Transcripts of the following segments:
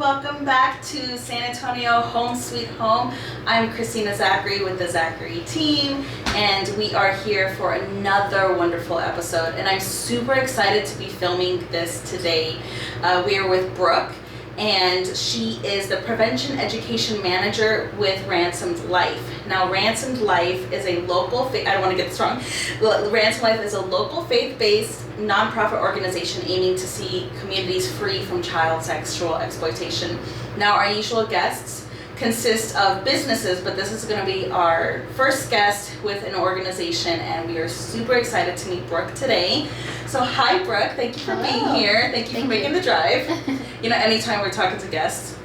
welcome back to San Antonio Home Sweet Home. I'm Christina Zachary with the Zachary team, and we are here for another wonderful episode, and I'm super excited to be filming this today. We are with Brooke, and she is the Prevention Education Manager with Ransomed Life. Now, Ransomed Life is a local, I don't want to get this wrong, Ransomed Life is a local faith-based nonprofit organization aiming to see communities free from child sexual exploitation. Now, our usual guests consist of businesses, but this is going to be our first guest with an organization, and we are super excited to meet Brooke today. So hi, Brooke. Thank you for being here. Thank you for making the drive. Anytime we're talking to guests,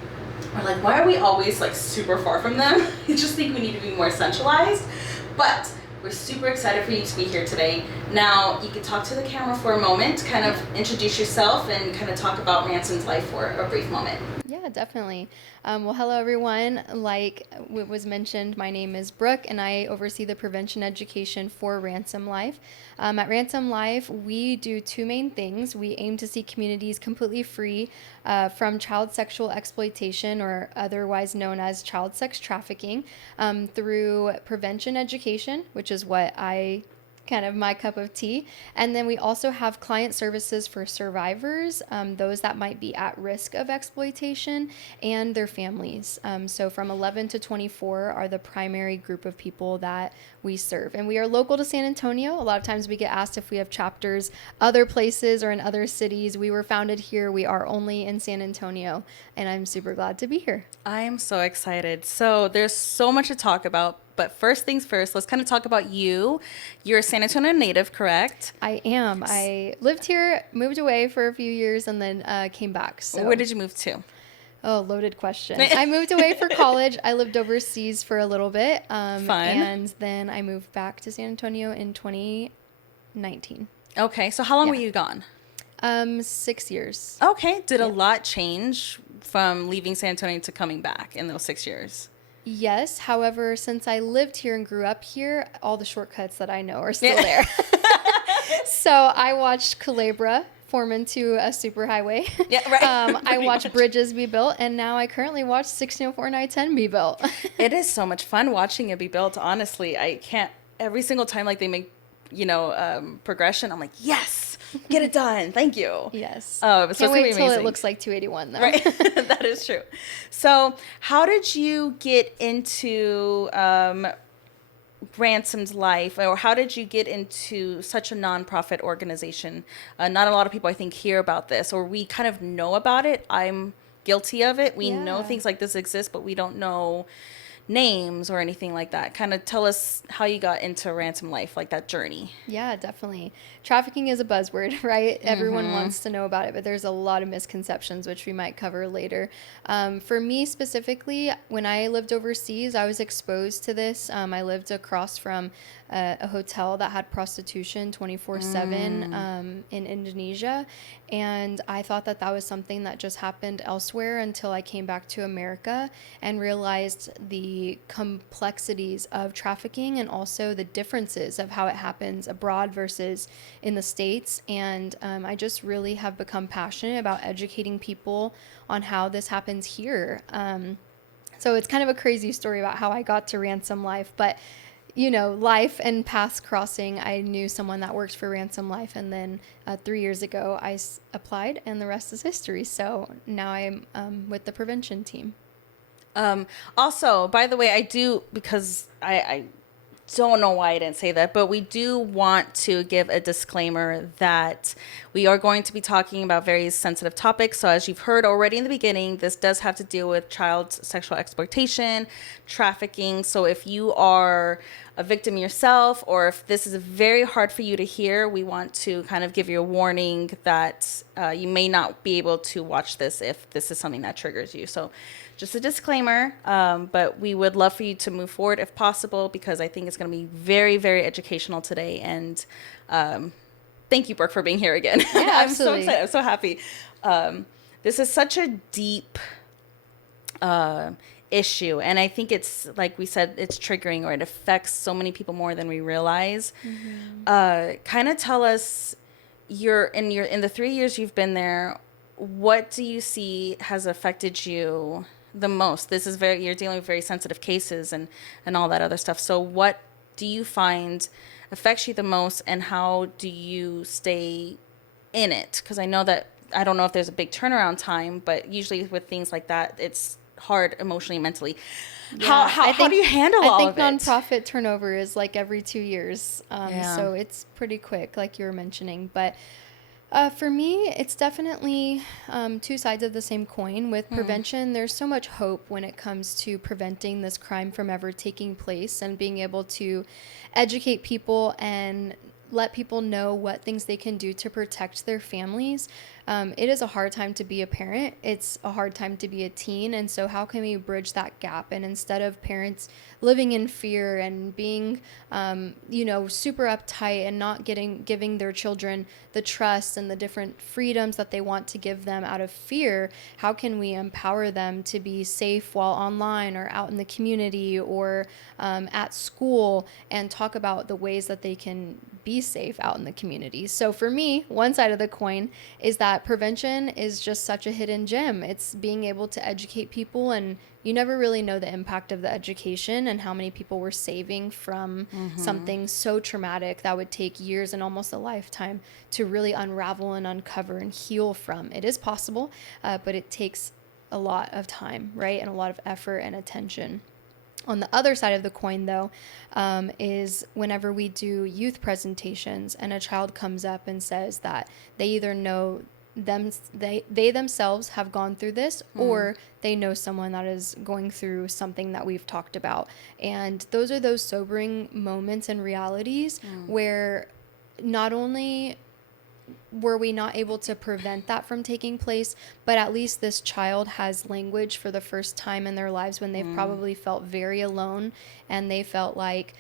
we're like, why are we always like super far from them? I just think we need to be more centralized. But we're super excited for you to be here today. Now, you can talk to the camera for a moment, kind of introduce yourself and kind of talk about Ransomed Life for a brief moment. Yeah, definitely. Well, hello, everyone. Like was mentioned, my name is Brooke, and I oversee the prevention education for Ransomed Life. At Ransomed Life, we do two main things. We aim to see communities completely free from child sexual exploitation, or otherwise known as child sex trafficking, through prevention education, which is what kind of my cup of tea. And then we also have client services for survivors, those that might be at risk of exploitation, and their families. So from 11 to 24 are the primary group of people that we serve. And we are local to San Antonio. A lot of times we get asked if we have chapters other places or in other cities. We were founded here. We are only in San Antonio, and I'm super glad to be here. I am so excited. So there's so much to talk about. But first things first, let's kind of talk about you. You're a San Antonio native, correct? I am. I lived here, moved away for a few years, and then came back. So. Where did you move to? Oh, loaded question. I moved away for college. I lived overseas for a little bit. Fun. And then I moved back to San Antonio in 2019. Okay. So how long were you gone? 6 years. Okay. Did a lot change from leaving San Antonio to coming back in those 6 years? Yes. However, since I lived here and grew up here, all the shortcuts that I know are still there. So I watched Culebra form into a superhighway. Yeah, right. I watched bridges be built, and now I currently watch 1604 and I-10 be built. It is so much fun watching it be built. Honestly, I can't, every single time like they make, progression, I'm like, yes, get it done. Thank you. Yes. So Can't wait till it looks like 281 though. Right. That is true. So how did you get into Ransomed Life, or how did you get into such a nonprofit organization? Not a lot of people, I think, hear about this, or we kind of know about it. I'm guilty of it. We know things like this exist, but we don't know names or anything like that. Kind of tell us how you got into Ransomed Life, like that journey. Yeah, definitely. Trafficking is a buzzword, right? Everyone wants to know about it, but there's a lot of misconceptions, which we might cover later. For me specifically, when I lived overseas, I was exposed to this. I lived across from a hotel that had prostitution 24/7 in Indonesia, and I thought that was something that just happened elsewhere until I came back to America and realized the complexities of trafficking and also the differences of how it happens abroad versus in the States. And I just really have become passionate about educating people on how this happens here. So it's kind of a crazy story about how I got to Ransomed Life, but life and paths crossing. I knew someone that works for Ransomed Life, and then 3 years ago I applied, and the rest is history. So now I'm with the prevention team. Also, by the way, I do, because I don't know why I didn't say that, but we do want to give a disclaimer that we are going to be talking about very sensitive topics. So as you've heard already in the beginning, this does have to deal with child sexual exploitation, trafficking. So if you are a victim yourself, or if this is very hard for you to hear, we want to kind of give you a warning that you may not be able to watch this if this is something that triggers you. So just a disclaimer, but we would love for you to move forward if possible, because I think it's going to be very, very educational today. And thank you, Brooke, for being here again. Yeah, I'm absolutely. so excited. I'm so happy. This is such a deep issue, and I think it's, like we said, it's triggering, or it affects so many people more than we realize. Kind of tell us, in the 3 years you've been there, what do you see has affected you the most? This is you're dealing with very sensitive cases and all that other stuff. So what do you find affects you the most, and how do you stay in it? Because I know that, I don't know if there's a big turnaround time, but usually with things like that, it's hard emotionally, mentally. Yeah, How do you handle I all think of it? nonprofit turnover is like every 2 years. Yeah. So it's pretty quick, like you were mentioning. But for me, it's definitely two sides of the same coin. With prevention, there's so much hope when it comes to preventing this crime from ever taking place and being able to educate people and let people know what things they can do to protect their families. It is a hard time to be a parent. It's a hard time to be a teen. And so how can we bridge that gap? And instead of parents living in fear and being, super uptight and not giving their children the trust and the different freedoms that they want to give them out of fear, how can we empower them to be safe while online or out in the community or at school, and talk about the ways that they can be safe out in the community? So for me, one side of the coin is that prevention is just such a hidden gem. It's being able to educate people, and you never really know the impact of the education and how many people we're saving from something so traumatic that would take years and almost a lifetime to really unravel and uncover and heal from. It is possible, but it takes a lot of time, right? And a lot of effort and attention. On the other side of the coin, though, is whenever we do youth presentations and a child comes up and says that they either know they themselves have gone through this, or they know someone that is going through something that we've talked about. And those are those sobering moments and realities where not only were we not able to prevent that from taking place, but at least this child has language for the first time in their lives when they've probably felt very alone, and they felt like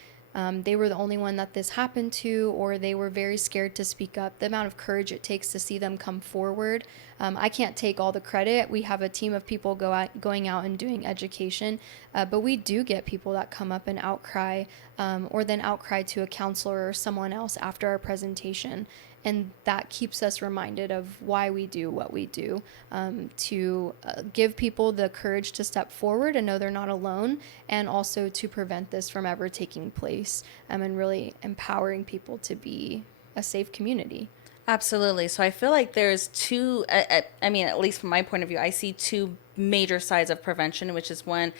they were the only one that this happened to, or they were very scared to speak up. The amount of courage it takes to see them come forward. I can't take all the credit. We have a team of people going out and doing education, but we do get people that come up and outcry, or then outcry to a counselor or someone else after our presentation. And that keeps us reminded of why we do what we do, to give people the courage to step forward and know they're not alone, and also to prevent this from ever taking place, and really empowering people to be a safe community. Absolutely. So I feel like there's two, I mean, at least from my point of view, I see two major sides of prevention, which is one,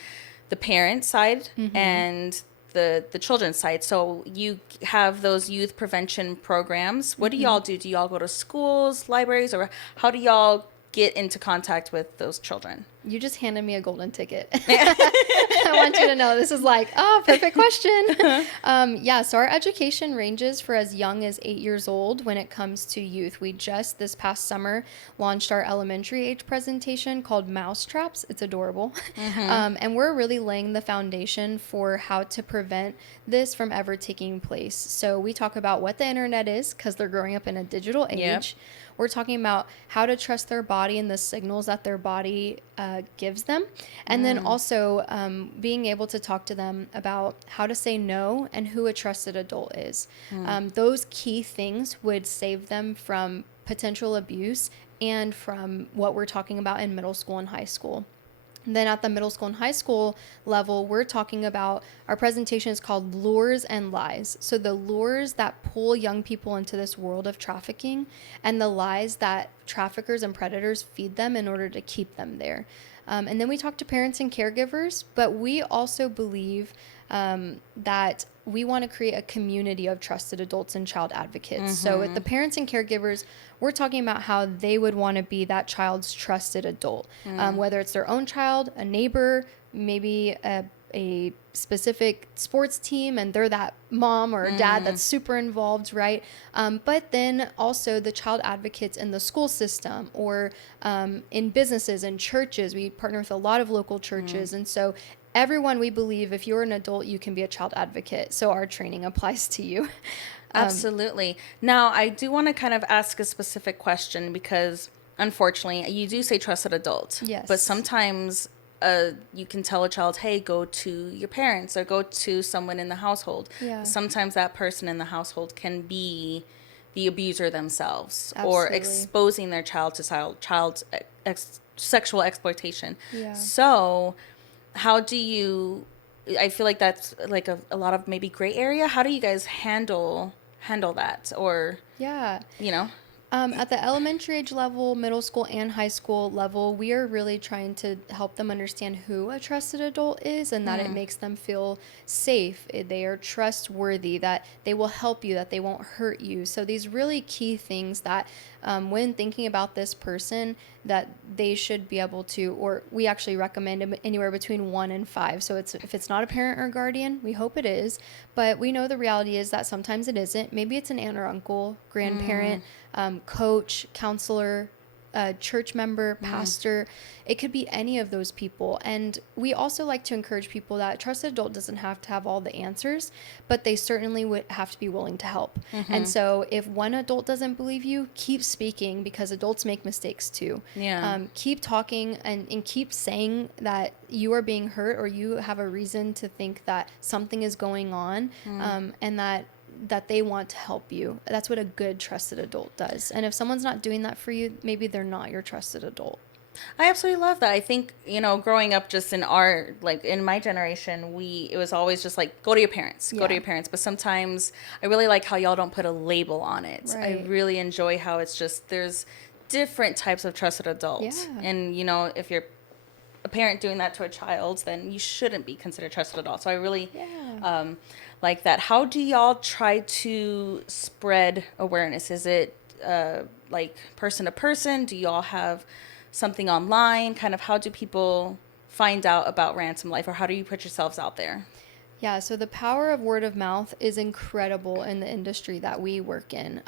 the parent side and the children's side. So you have those youth prevention programs. What do y'all do? Do y'all go to schools, libraries, or how do y'all get into contact with those children? You just handed me a golden ticket. I want you to know this is like, perfect question. So our education ranges for as young as 8 years old when it comes to youth. We just this past summer launched our elementary age presentation called Mousetraps. It's adorable. And we're really laying the foundation for how to prevent this from ever taking place. So we talk about what the internet is, because they're growing up in a digital age. Yep. We're talking about how to trust their body and the signals that their body gives them. And then also being able to talk to them about how to say no and who a trusted adult is. Those key things would save them from potential abuse and from what we're talking about in middle school and high school. Then at the middle school and high school level, we're talking about, our presentation is called Lures and Lies. So the lures that pull young people into this world of trafficking, and the lies that traffickers and predators feed them in order to keep them there. And then we talk to parents and caregivers, but we also believe that we want to create a community of trusted adults and child advocates. So with the parents and caregivers, we're talking about how they would want to be that child's trusted adult, whether it's their own child, a neighbor, maybe a specific sports team, and they're that mom or dad that's super involved, right? But then also the child advocates in the school system, or in businesses and churches. We partner with a lot of local churches. And so everyone, we believe, if you're an adult, you can be a child advocate. So our training applies to you. Absolutely. Now, I do want to kind of ask a specific question, because unfortunately, you do say trusted adult. Yes. But sometimes you can tell a child, hey, go to your parents or go to someone in the household. Yeah. Sometimes that person in the household can be the abuser themselves or Absolutely. exposing their child to sexual exploitation. Yeah. So how do you, I feel like that's like a lot of maybe gray area. How do you guys handle that? Or, Yeah. you know? At the elementary age level, middle school, and high school level, we are really trying to help them understand who a trusted adult is and that it makes them feel safe. They are trustworthy, that they will help you, that they won't hurt you. So these really key things that when thinking about this person, that they should be able to, or we actually recommend anywhere between 1 and 5. So if it's not a parent or guardian, we hope it is, but we know the reality is that sometimes it isn't. Maybe it's an aunt or uncle, grandparent, coach, counselor, church member, pastor. It could be any of those people. And we also like to encourage people that a trusted adult doesn't have to have all the answers, but they certainly would have to be willing to help. And so if one adult doesn't believe you, keep speaking, because adults make mistakes too. Yeah. Keep talking and keep saying that you are being hurt or you have a reason to think that something is going on, and that they want to help you. That's what a good trusted adult does. And if someone's not doing that for you, maybe they're not your trusted adult. I absolutely love that. I think, growing up just in in my generation, it was always just like, go to your parents, go to your parents. But sometimes I really like how y'all don't put a label on it. Right. I really enjoy how it's just, there's different types of trusted adults. Yeah. And, if you're a parent doing that to a child, then you shouldn't be considered trusted adult. So I really like that. How do y'all try to spread awareness? Is it like person to person? Do y'all have something online? Kind of how do people find out about Ransomed Life, or how do you put yourselves out there? Yeah, so the power of word of mouth is incredible in the industry that we work in.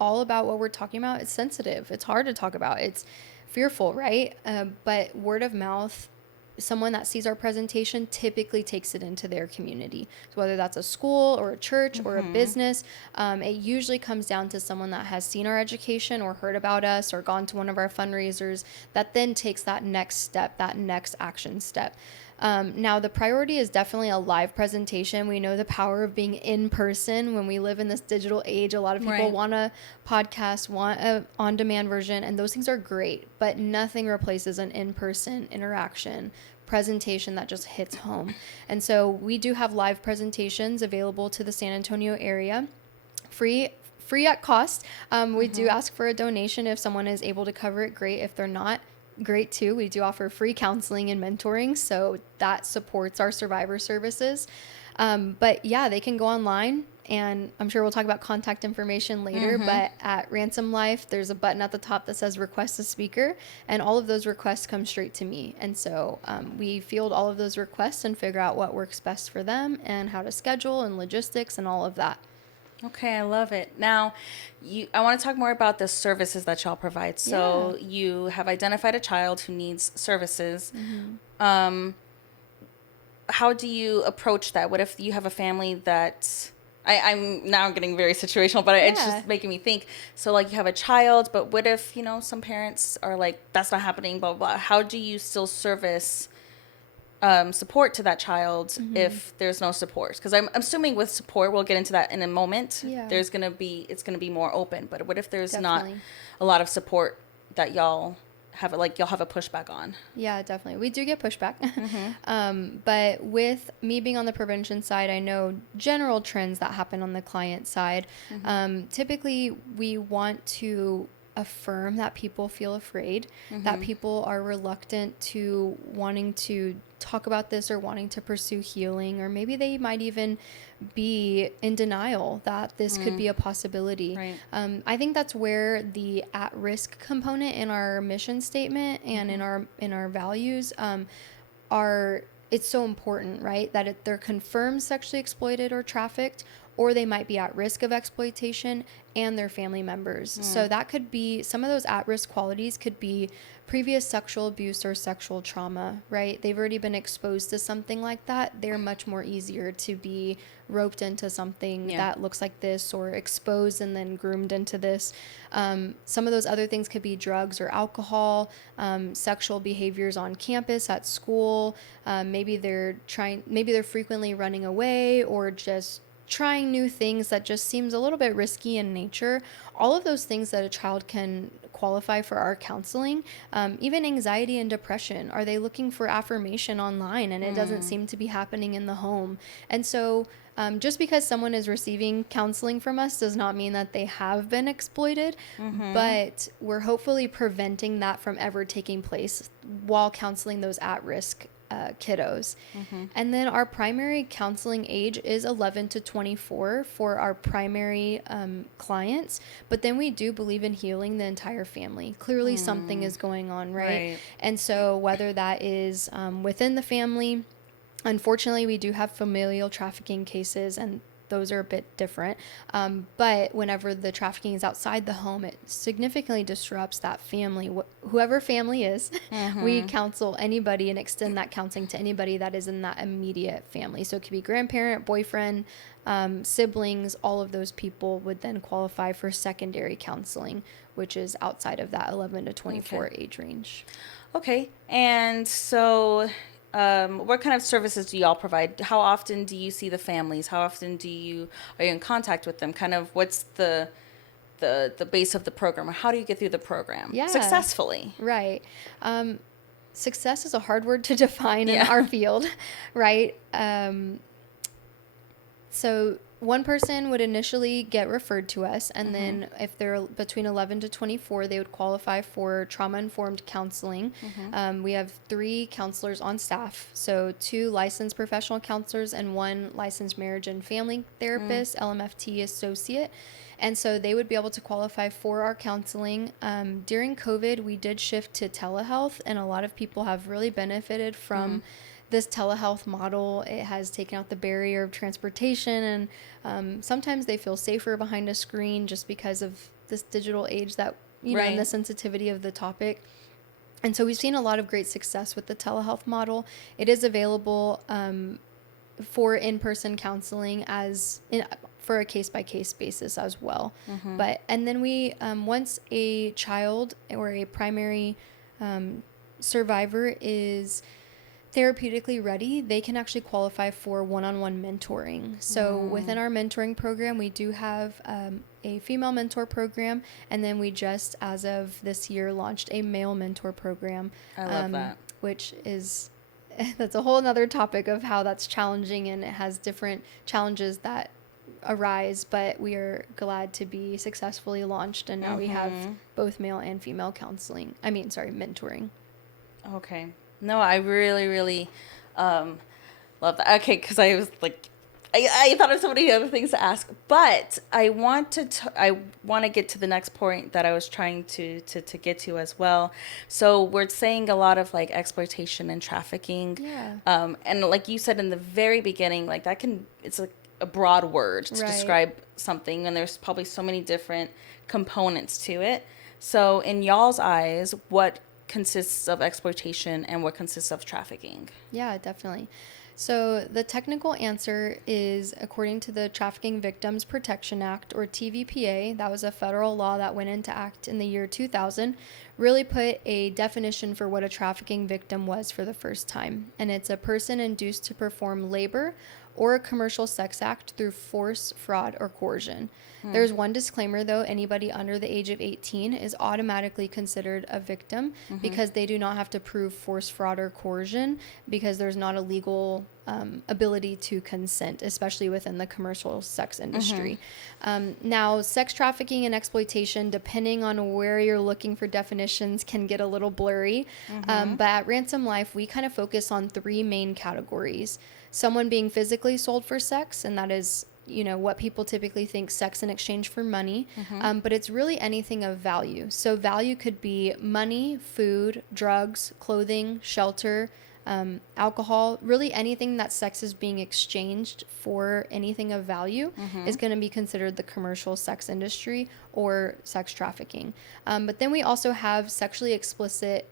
All about what we're talking about, it's sensitive. It's hard to talk about. It's fearful, right? But word of mouth, someone that sees our presentation typically takes it into their community. So whether that's a school or a church or a business, it usually comes down to someone that has seen our education or heard about us or gone to one of our fundraisers that then takes that next step, that next action step. Now, the priority is definitely a live presentation. We know the power of being in person when we live in this digital age. A lot of people want a podcast, want a on-demand version, and those things are great, but nothing replaces an in-person interaction presentation that just hits home. And so we do have live presentations available to the San Antonio area, free at cost. We do ask for a donation. If someone is able to cover it, great. If they're not, great too. We do offer free counseling and mentoring, so that supports our survivor services. But yeah, they can go online, and I'm sure we'll talk about contact information later, but at Ransomed Life, there's a button at the top that says request a speaker, and all of those requests come straight to me. And so we field all of those requests and figure out what works best for them and how to schedule and logistics and all of that. Okay, I love it. Now, I want to talk more about the services that y'all provide. So you have identified a child who needs services. How do you approach that? What if you have a family that I'm now getting very situational, but it's just making me think. So like you have a child, but what if, some parents are like, that's not happening, blah, blah, blah. How do you still service support to that child if there's no support? Because I'm assuming with support, we'll get into that in a moment. Yeah. It's gonna be more open. But what if there's Definitely. not a lot of support that y'all have a pushback on? Yeah, definitely. We do get pushback. But with me being on the prevention side, I know general trends that happen on the client side. Typically, we want to affirm that people feel afraid, that people are reluctant to wanting to talk about this or wanting to pursue healing, or maybe they might even be in denial that this could be a possibility. Right. I think that's where the at-risk component in our mission statement and in our values it's so important, right? That they're confirmed sexually exploited or trafficked, or they might be at risk of exploitation, and their family members. So that could be, some of those at-risk qualities could be previous sexual abuse or sexual trauma, right? They've already been exposed to something like that. They're much more easier to be roped into something that looks like this, or exposed and then groomed into this. Some of those other things could be drugs or alcohol, sexual behaviors on campus, at school. Maybe they're frequently running away, or just trying new things that just seems a little bit risky in nature, all of those things that a child can qualify for our counseling, even anxiety and depression. Are they looking for affirmation online and it doesn't seem to be happening in the home? And so just because someone is receiving counseling from us does not mean that they have been exploited, but we're hopefully preventing that from ever taking place while counseling those at-risk kiddos. And then our primary counseling age is 11 to 24 for our primary clients, but then we do believe in healing the entire family. Clearly something is going on, right? And so whether that is within the family, unfortunately we do have familial trafficking cases, and those are a bit different. But whenever the trafficking is outside the home, it significantly disrupts that family. Whoever family is, we counsel anybody and extend that counseling to anybody that is in that immediate family. So it could be grandparent, boyfriend, siblings, all of those people would then qualify for secondary counseling, which is outside of that 11 to 24 age range. Okay. And so what kind of services do y'all provide? How often do you see the families? How often are you in contact with them? Kind of what's the base of the program? How do you get through the program successfully? Right. Success is a hard word to define in our field, right? So one person would initially get referred to us, and then if they're between 11 to 24, they would qualify for trauma-informed counseling. We have 3 counselors on staff, so 2 licensed professional counselors and 1 licensed marriage and family therapist, LMFT associate. And so they would be able to qualify for our counseling. During COVID, we did shift to telehealth, and a lot of people have really benefited from this telehealth model. It has taken out the barrier of transportation, and sometimes they feel safer behind a screen just because of this digital age that, you know, and the sensitivity of the topic. And so we've seen a lot of great success with the telehealth model. It is available for in-person counseling for a case-by-case basis as well. And then we, once a child or a primary survivor is therapeutically ready, they can actually qualify for one-on-one mentoring. So within our mentoring program, we do have a female mentor program, and then we just, as of this year, launched a male mentor program. I love that. Which is, that's a whole nother topic of how that's challenging, and it has different challenges that arise, but we are glad to be successfully launched, and now we have both male and female mentoring. Okay. No, I really, really love that. Okay, because I was like, I thought of so many other things to ask, but I want to get to the next point that I was trying to get to as well. So we're saying a lot of like exploitation and trafficking. Yeah. And like you said in the very beginning, like it's like a broad word to describe something, and there's probably so many different components to it. So in y'all's eyes, what consists of exploitation and what consists of trafficking? Yeah, definitely. So the technical answer is, according to the Trafficking Victims Protection Act, or TVPA, that was a federal law that went into act in the year 2000, really put a definition for what a trafficking victim was for the first time. And it's a person induced to perform labor or a commercial sex act through force, fraud, or coercion. There's one disclaimer, though. Anybody under the age of 18 is automatically considered a victim because they do not have to prove force, fraud, or coercion, because there's not a legal ability to consent, especially within the commercial sex industry. Now, sex trafficking and exploitation, depending on where you're looking for definitions, can get a little blurry. But at Ransomed Life, we kind of focus on 3 main categories. Someone being physically sold for sex, and that is, you know, what people typically think sex in exchange for money. But it's really anything of value. So value could be money, food, drugs, clothing, shelter, alcohol. Really anything that sex is being exchanged for, anything of value, is going to be considered the commercial sex industry or sex trafficking. But then we also have sexually explicit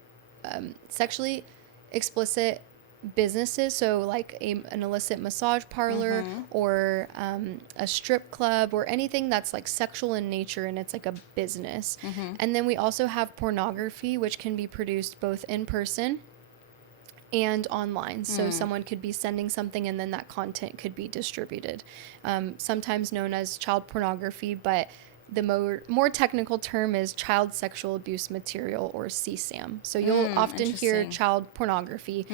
businesses, so like an illicit massage parlor or a strip club, or anything that's like sexual in nature and it's like a business. And then we also have pornography, which can be produced both in person and online. So someone could be sending something and then that content could be distributed. Sometimes known as child pornography, but the more technical term is child sexual abuse material, or CSAM. So you'll often hear child pornography,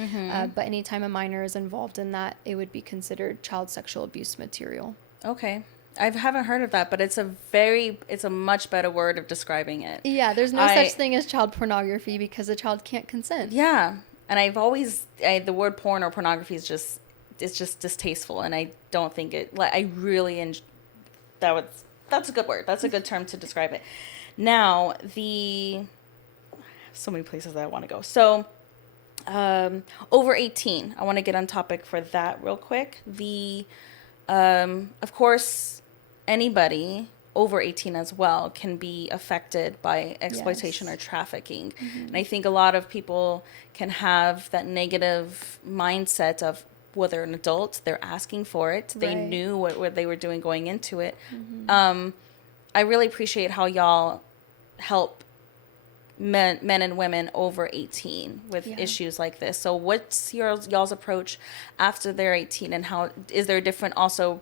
but anytime a minor is involved in that, it would be considered child sexual abuse material. Okay. I haven't heard of that, but it's a much better word of describing it. Yeah, there's no such thing as child pornography because a child can't consent. Yeah. And I've always, the word porn or pornography is just distasteful. And I don't think I really, that's a good word. That's a good term to describe it. Now, so many places that I want to go. So, over 18, I want to get on topic for that real quick. Of course, anybody over 18 as well can be affected by exploitation or trafficking. And I think a lot of people can have that negative mindset of, well, they're an adult, they're asking for it, they knew what they were doing going into it. I really appreciate how y'all help men and women over 18 with issues like this. So what's y'all's approach after they're 18, and how is there a different also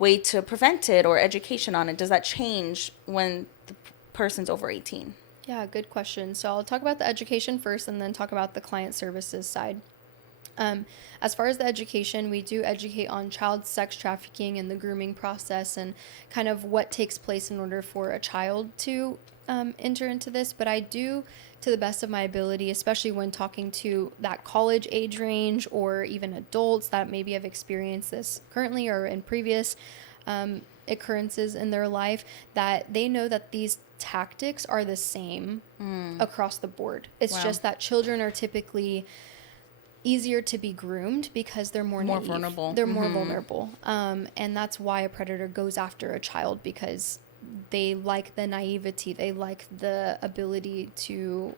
way to prevent it or education on it? Does that change when the person's over 18? Yeah, good question. So I'll talk about the education first and then talk about the client services side. As far as the education, we do educate on child sex trafficking and the grooming process and kind of what takes place in order for a child to enter into this. But I do, to the best of my ability, especially when talking to that college age range or even adults that maybe have experienced this currently or in previous occurrences in their life, that they know that these tactics are the same across the board. It's just that children are typically easier to be groomed because they're more naive. Vulnerable. They're more vulnerable. And that's why a predator goes after a child, because they like the naivety. They like the ability to,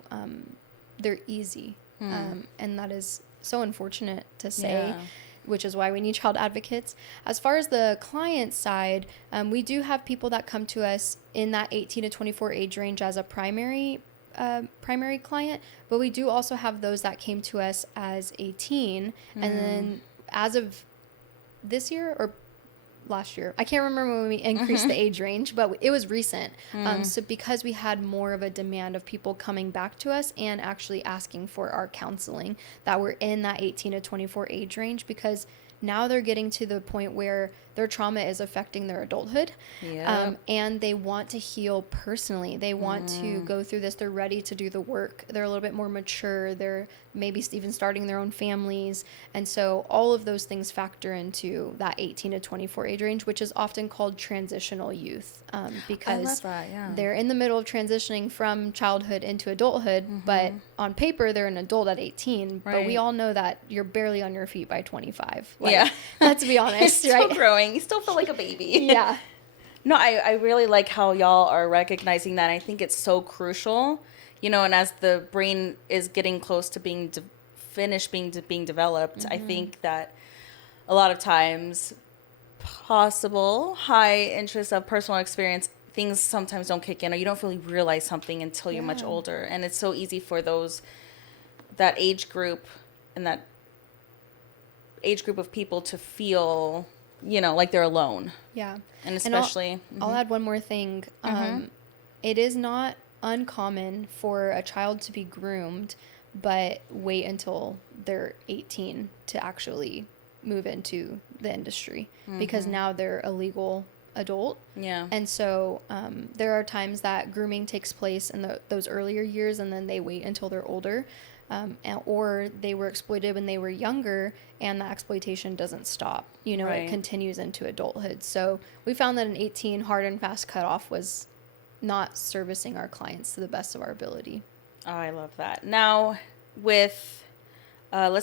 they're easy. And that is so unfortunate to say, which is why we need child advocates. As far as the client side, we do have people that come to us in that 18 to 24 age range as a primary client, but we do also have those that came to us as a teen, and then as of this year or last year, I can't remember when we increased the age range, but it was recent. So because we had more of a demand of people coming back to us and actually asking for our counseling, that were in that 18 to 24 age range, because now they're getting to the point where their trauma is affecting their adulthood. And they want to heal personally. They want to go through this. They're ready to do the work. They're a little bit more mature. They're maybe even starting their own families. And so all of those things factor into that 18 to 24 age range, which is often called transitional youth, because they're in the middle of transitioning from childhood into adulthood, but on paper they're an adult at 18, but we all know that you're barely on your feet by 25. Let's be honest. You're still growing. You still feel like a baby. No, I really like how y'all are recognizing that. I think it's so crucial, and as the brain is getting close to being finished being developed, I think that a lot of times possible high interest of personal experience, things sometimes don't kick in, or you don't really realize something until you're much older. And it's so easy for that age group and that age group of people to feel, like they're alone. And especially... And I'll add one more thing. It is not uncommon for a child to be groomed, but wait until they're 18 to actually move into the industry, because now they're a legal adult. And so there are times that grooming takes place in those earlier years, and then they wait until they're older. Or they were exploited when they were younger, and the exploitation doesn't stop. It continues into adulthood. So we found that an 18 hard and fast cutoff was not servicing our clients to the best of our ability. Oh, I love that. Now, let's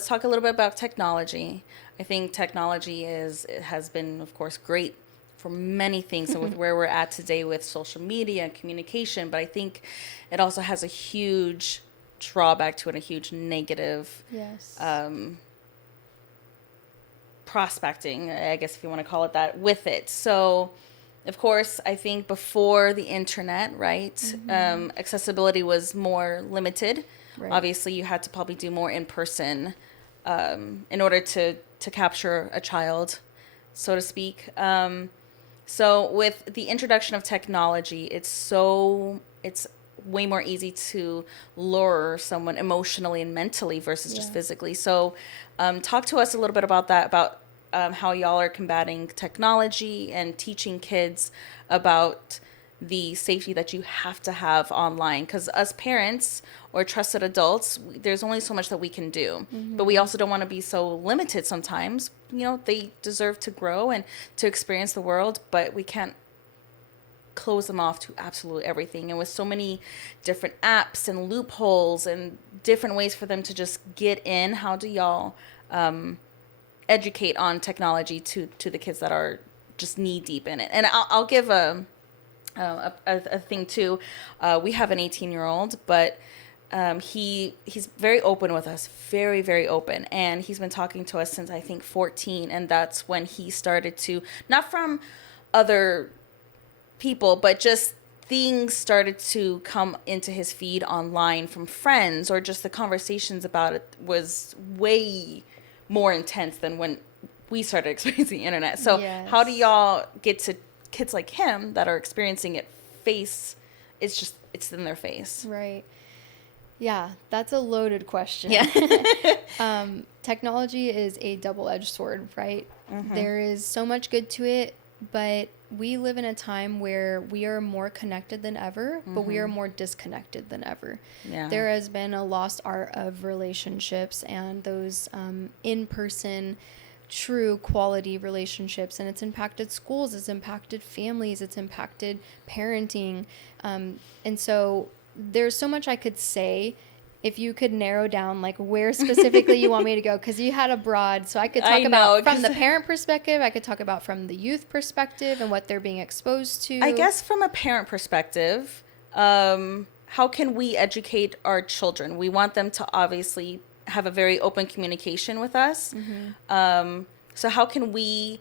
talk a little bit about technology. I think technology has been, of course, great for many things. So with where we're at today with social media and communication, but I think it also has a huge drawback to it, a huge negative prospecting, I guess, if you want to call it that, with it. So of course, I think before the internet, accessibility was more limited. Right. Obviously, you had to probably do more in person in order to capture a child, so to speak. So with the introduction of technology, it's way more easy to lure someone emotionally and mentally versus just physically. So talk to us a little bit about that, about how y'all are combating technology and teaching kids about the safety that you have to have online. Because us parents or trusted adults, there's only so much that we can do. But we also don't want to be so limited sometimes. You know, they deserve to grow and to experience the world, but we can't close them off to absolutely everything. And with so many different apps and loopholes and different ways for them to just get in, how do y'all educate on technology to the kids that are just knee deep in it? And I'll give a thing too. We have an 18-year-old, but he's very open with us, very, very open. And he's been talking to us since I think 14. And that's when he started to, not from other people, but just things started to come into his feed online from friends, or just the conversations about it was way more intense than when we started experiencing the internet. So how do y'all get to kids like him that are experiencing it it's in their face? Right. Yeah, that's a loaded question. Yeah. Technology is a double-edged sword, right? There is so much good to it, but we live in a time where we are more connected than ever, but we are more disconnected than ever. Yeah. There has been a lost art of relationships and those in-person, true quality relationships, and it's impacted schools, it's impacted families, it's impacted parenting. And so there's so much I could say. If you could narrow down like where specifically you want me to go, because you had a broad, so I could talk about from the parent perspective, I could talk about from the youth perspective and what they're being exposed to. I guess from a parent perspective, how can we educate our children? We want them to obviously have a very open communication with us. So how can we?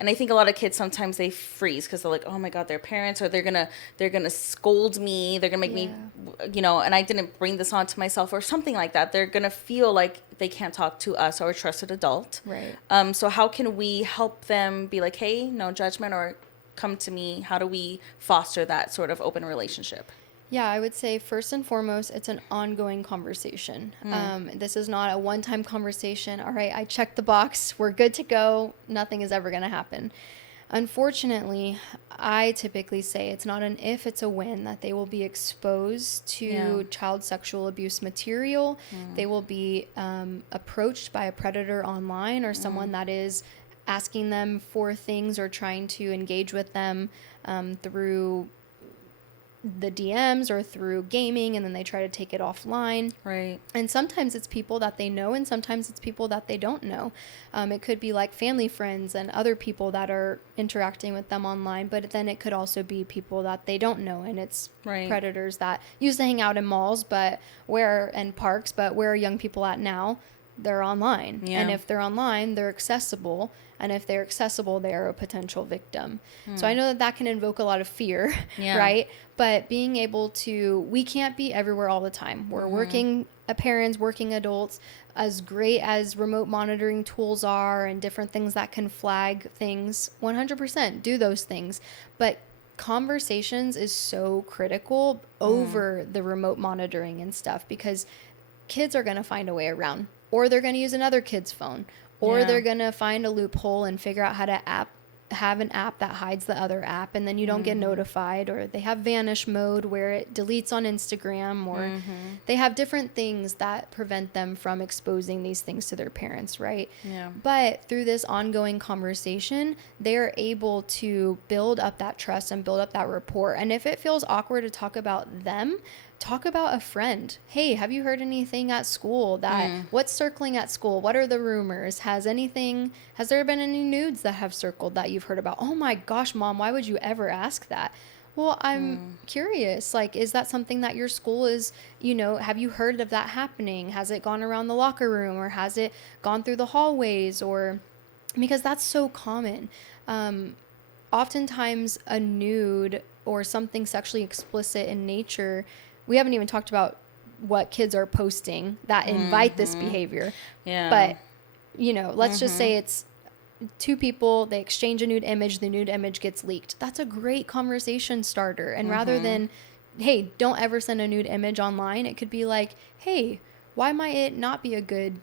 And I think a lot of kids sometimes they freeze because they're like, oh my God, they're parents, or they're gonna scold me, they're gonna make me, and I didn't bring this on to myself, or something like that. They're gonna feel like they can't talk to us or a trusted adult. Right. So how can we help them be like, hey, no judgment, or come to me? How do we foster that sort of open relationship? Yeah, I would say first and foremost, it's an ongoing conversation. This is not a one-time conversation. All right, I checked the box. We're good to go. Nothing is ever going to happen. Unfortunately, I typically say it's not an if, it's a when, that they will be exposed to child sexual abuse material. They will be approached by a predator online, or someone that is asking them for things or trying to engage with them through the DMs or through gaming, and then they try to take it offline. Right. And sometimes it's people that they know, and sometimes it's people that they don't know. It could be like family, friends, and other people that are interacting with them online, but then it could also be people that they don't know, and it's predators that used to hang out in malls and parks, but where are young people at now? They're online. And if they're online, they're accessible. And if they're accessible, they're a potential victim. So I know that can invoke a lot of fear, right? But being able to, we can't be everywhere all the time. We're working parents, working adults. As great as remote monitoring tools are and different things that can flag things, 100% do those things. But conversations is so critical over the remote monitoring and stuff, because kids are going to find a way around, or they're going to use another kid's phone, or they're going to find a loophole and figure out how to have an app that hides the other app, and then you don't get notified, or they have vanish mode where it deletes on Instagram, or they have different things that prevent them from exposing these things to their parents, right? But through this ongoing conversation, they're able to build up that trust and build up that rapport. And if it feels awkward to talk about them, talk about a friend. Hey, have you heard anything at school what's circling at school? What are the rumors? Has there been any nudes that have circled that you've heard about? Oh my gosh, Mom, why would you ever ask that? Well, I'm curious, like, is that something that your school is, have you heard of that happening? Has it gone around the locker room, or has it gone through the hallways? Or, because that's so common. Oftentimes a nude or something sexually explicit in nature, we haven't even talked about what kids are posting that invite this behavior. Yeah. But, you know, let's just say it's two people, they exchange a nude image, the nude image gets leaked. That's a great conversation starter. And rather than, hey, don't ever send a nude image online, it could be like, hey, why might it not be a good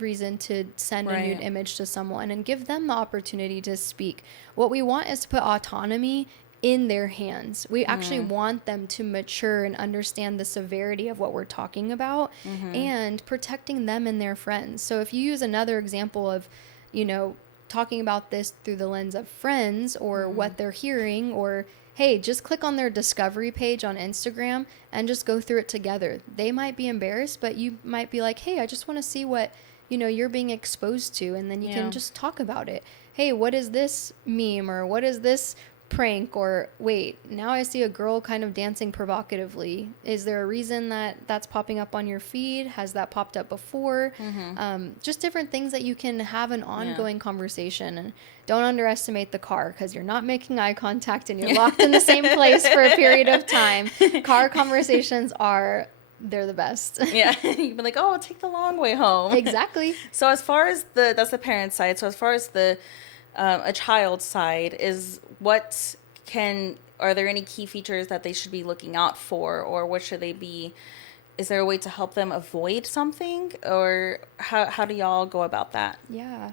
reason to send a nude image to someone, and give them the opportunity to speak. What we want is to put autonomy in their hands. We actually want them to mature and understand the severity of what we're talking about and protecting them and their friends. So if you use another example of, you know, talking about this through the lens of friends or what they're hearing, or hey, just click on their discovery page on Instagram and just go through it together. They might be embarrassed, but you might be like, hey, I just want to see what, you know, you're being exposed to, and then you can just talk about it. Hey, what is this meme, or what is this prank, or wait, now I see a girl kind of dancing provocatively. Is there a reason that that's popping up on your feed? Has that popped up before? Just different things that you can have an ongoing conversation. And don't underestimate the car, because you're not making eye contact and you're locked in the same place for a period of time. Car conversations they're the best. Yeah. You'd be like, oh, take the long way home. Exactly. So as far as that's the parent side. So as far as the a child's side is, are there any key features that they should be looking out for, or what should they be? Is there a way to help them avoid something, or how do y'all go about that? Yeah.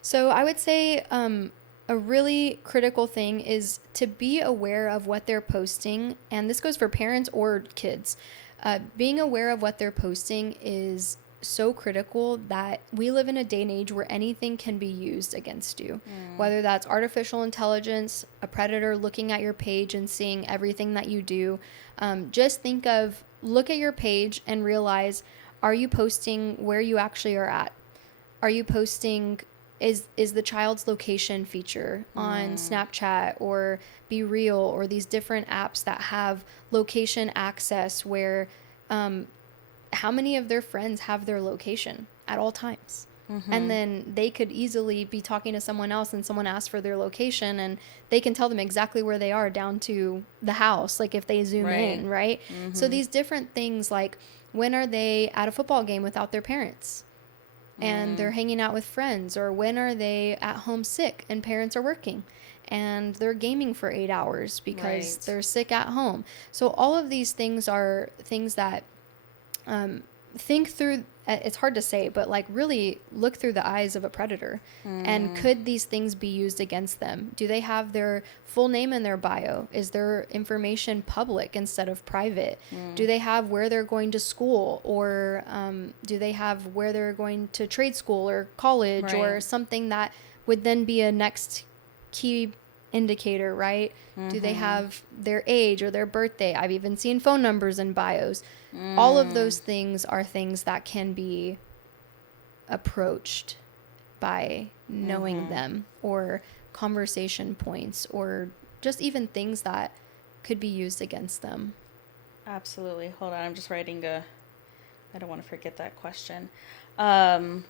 So I would say a really critical thing is to be aware of what they're posting. And this goes for parents or kids. Being aware of what they're posting is so critical, that we live in a day and age where anything can be used against you, whether that's artificial intelligence, a predator looking at your page and seeing everything that you do. Just look at your page and realize, are you posting where you actually are at? Are you posting, is the child's location feature on Snapchat or Be Real, or these different apps that have location access, where how many of their friends have their location at all times? And then they could easily be talking to someone else and someone asks for their location, and they can tell them exactly where they are down to the house, like if they zoom in, right? So these different things, like when are they at a football game without their parents and they're hanging out with friends, or when are they at home sick and parents are working and they're gaming for 8 hours because they're sick at home. So all of these things are things that think through. It's hard to say, but like really look through the eyes of a predator. And could these things be used against them? Do they have their full name in their bio? Is their information public instead of private? Do they have where they're going to school, or do they have where they're going to trade school or college, or something that would then be a next key indicator, right? Do they have their age or their birthday? I've even seen phone numbers in bios. All of those things are things that can be approached by knowing them, or conversation points, or just even things that could be used against them. Absolutely. Hold on, I'm just writing I don't want to forget that question. While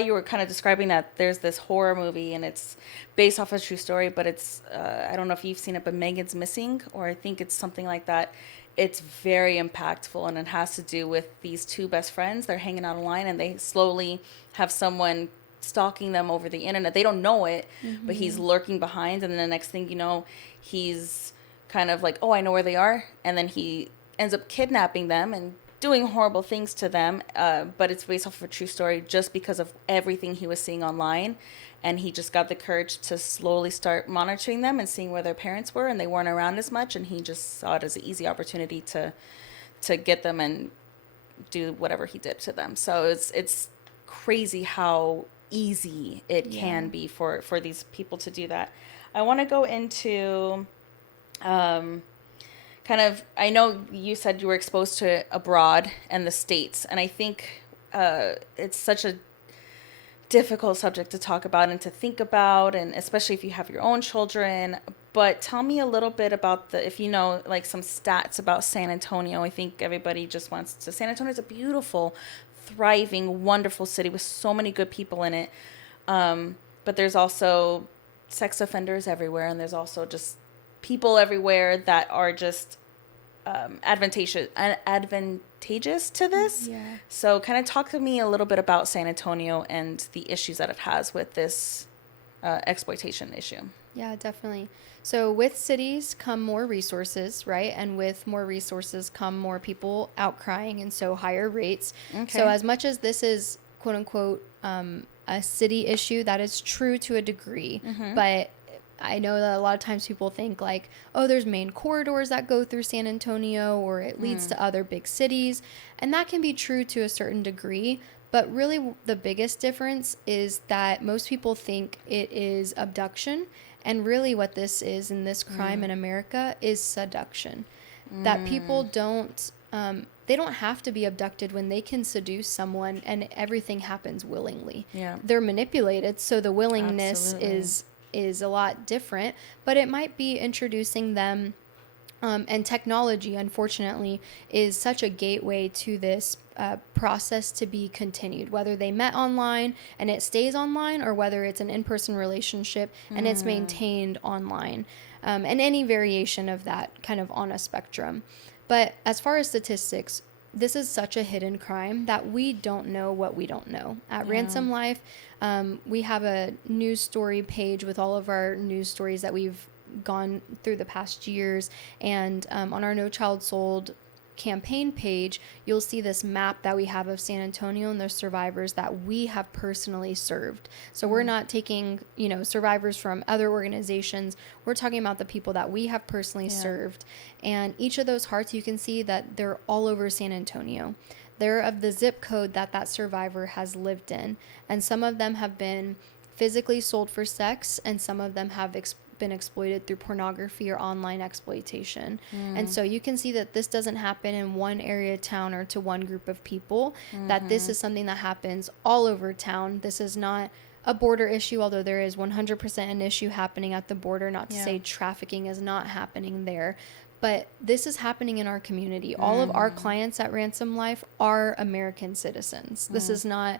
you were kind of describing that, there's this horror movie, and it's based off a true story, but it's, I don't know if you've seen it, but Megan's Missing, or I think it's something like that. It's very impactful, and it has to do with these two best friends. They're hanging out online, and they slowly have someone stalking them over the internet. They don't know it, but he's lurking behind, and then the next thing you know, he's kind of like, oh, I know where they are, and then he ends up kidnapping them and doing horrible things to them, but it's based off of a true story just because of everything he was seeing online. And he just got the courage to slowly start monitoring them and seeing where their parents were, and they weren't around as much, and he just saw it as an easy opportunity to get them and do whatever he did to them. So it's crazy how easy it can be for these people to do that. I want to go into kind of, I know you said you were exposed to it abroad and the States, and I think it's such a difficult subject to talk about and to think about, and especially if you have your own children. But tell me a little bit about if you know, like some stats about San Antonio. I think everybody just wants to. San Antonio is a beautiful, thriving, wonderful city with so many good people in it. But there's also sex offenders everywhere, and there's also just people everywhere that are just advantageous to this. Yeah. So kind of talk to me a little bit about San Antonio and the issues that it has with this exploitation issue. Yeah, definitely. So with cities come more resources, right? And with more resources come more people outcrying, and so higher rates. Okay. So as much as this is quote unquote a city issue, that is true to a degree. But I know that a lot of times people think like, oh, there's main corridors that go through San Antonio, or it leads to other big cities. And that can be true to a certain degree. But really the biggest difference is that most people think it is abduction. And really what this is in this crime in America is seduction. That people don't, they don't have to be abducted when they can seduce someone and everything happens willingly. Yeah. They're manipulated, so the willingness is a lot different, but it might be introducing them, and technology, unfortunately, is such a gateway to this process to be continued, whether they met online and it stays online, or whether it's an in-person relationship and it's maintained online, and any variation of that kind of on a spectrum. But as far as statistics, this is such a hidden crime that we don't know what we don't know. At Ransomed Life, we have a news story page with all of our news stories that we've gone through the past years. And on our No Child Sold campaign page, you'll see this map that we have of San Antonio and the survivors that we have personally served. So we're not taking, survivors from other organizations. We're talking about the people that we have personally served. And each of those hearts, you can see that they're all over San Antonio. They're of the zip code that survivor has lived in. And some of them have been physically sold for sex, and some of them have been exploited through pornography or online exploitation. And so you can see that this doesn't happen in one area of town or to one group of people, that this is something that happens all over town. This is not a border issue, although there is 100% an issue happening at the border, not to say trafficking is not happening there. But this is happening in our community. All of our clients at Ransomed Life are American citizens. This is not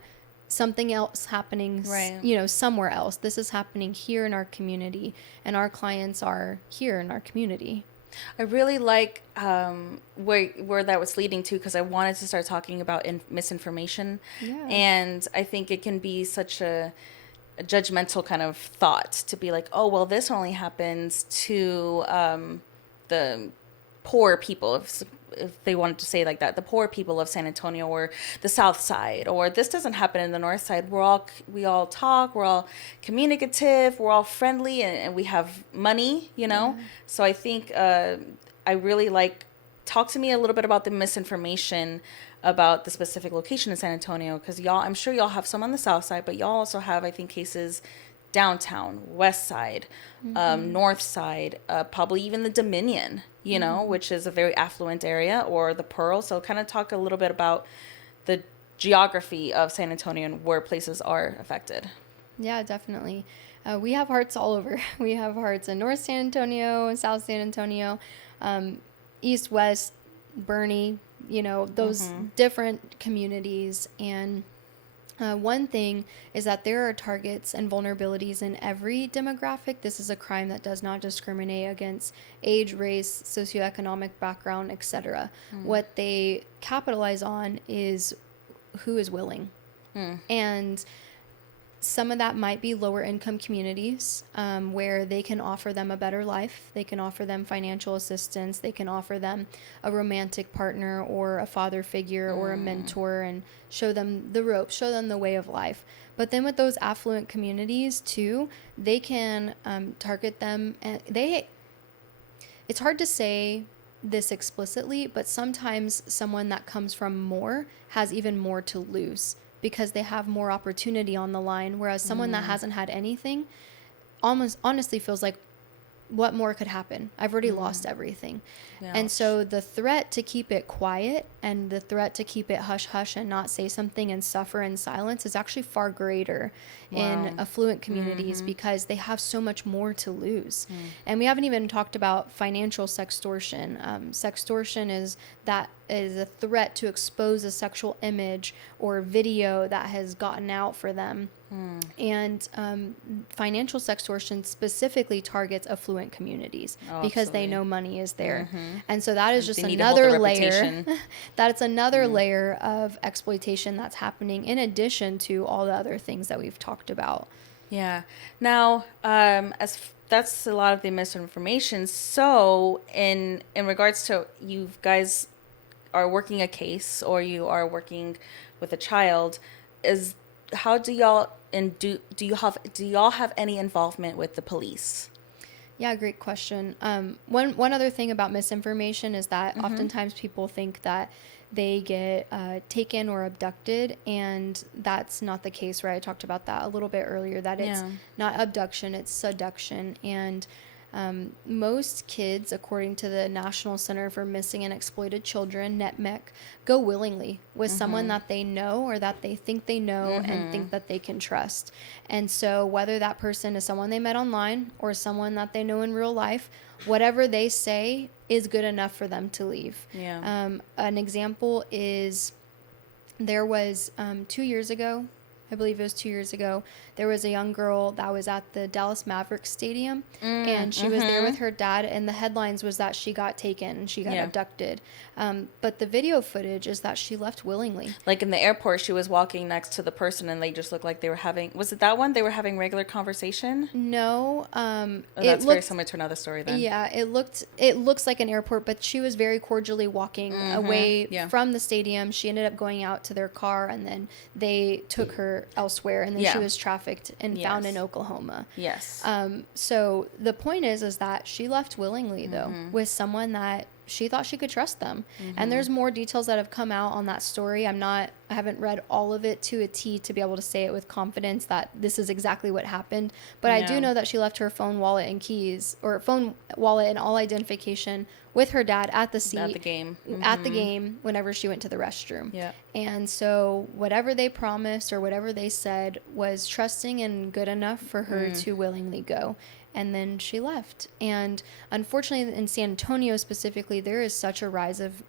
something else happening, somewhere else. This is happening here in our community, and our clients are here in our community. I really like where that was leading to, because I wanted to start talking about misinformation. And I think it can be such a judgmental kind of thought to be like, oh, well, this only happens to the poor people, if they wanted to say like that, the poor people of San Antonio or the South Side, or this doesn't happen in the North Side. We all talk, we're all communicative, we're all friendly, and we have money, So I think I really talk to me a little bit about the misinformation about the specific location in San Antonio, because I'm sure y'all have some on the South Side, but y'all also have, I think, cases downtown, West Side, North Side, probably even the Dominion, which is a very affluent area, or the Pearl. So kind of talk a little bit about the geography of San Antonio and where places are affected. Yeah, definitely. We have hearts all over. We have hearts in North San Antonio and South San Antonio, East, West, Bernie, those different communities. And one thing is that there are targets and vulnerabilities in every demographic. This is a crime that does not discriminate against age, race, socioeconomic background, etc. What they capitalize on is who is willing. And some of that might be lower income communities, where they can offer them a better life. They can offer them financial assistance. They can offer them a romantic partner or a father figure or a mentor, and show them the ropes, show them the way of life. But then with those affluent communities too, they can target them. And it's hard to say this explicitly, but sometimes someone that comes from more has even more to lose, because they have more opportunity on the line, whereas someone that hasn't had anything almost honestly feels like, what more could happen? I've already lost everything. Ouch. And so the threat to keep it quiet and the threat to keep it hush-hush and not say something and suffer in silence is actually far greater in affluent communities, because they have so much more to lose. And we haven't even talked about financial sextortion. Sextortion is that is a threat to expose a sexual image or video that has gotten out for them. And financial sextortion specifically targets affluent communities because they know money is there. And so that is just another layer. That's another layer of exploitation that's happening in addition to all the other things that we've talked about. Yeah. Now, that's a lot of the misinformation. So, in regards to you guys are working a case or you are working with a child, how do y'all do y'all have any involvement with the police? Yeah, great question. One other thing about misinformation is that oftentimes people think that they get taken or abducted, and that's not the case, right? I talked about that a little bit earlier, that it's not abduction, it's seduction. And most kids, according to the National Center for Missing and Exploited Children, NCMEC, go willingly with someone that they know or that they think they know and think that they can trust. And so whether that person is someone they met online or someone that they know in real life, whatever they say is good enough for them to leave. An example is there was 2 years ago, I believe it was 2 years ago, there was a young girl that was at the Dallas Mavericks stadium, and she was there with her dad, and the headlines was that she got taken and she got abducted. But the video footage is that she left willingly. Like in the airport, she was walking next to the person, and they just looked like they were having, was it that one? They were having regular conversation? No. That's very similar to another story then. Yeah, it looks like an airport, but she was very cordially walking away from the stadium. She ended up going out to their car, and then they took her elsewhere, and then she was trafficked and found in Oklahoma. So the point is that she left willingly, though, with someone that she thought she could trust them. And there's more details that have come out on that story. I haven't read all of it to a T to be able to say it with confidence that this is exactly what happened. But I do know that she left her phone, wallet, and keys, or phone, wallet, and all identification with her dad at the seat. At the game whenever she went to the restroom. And so whatever they promised or whatever they said was trusting and good enough for her to willingly go. And then she left. And unfortunately, in San Antonio specifically, there is such a rise of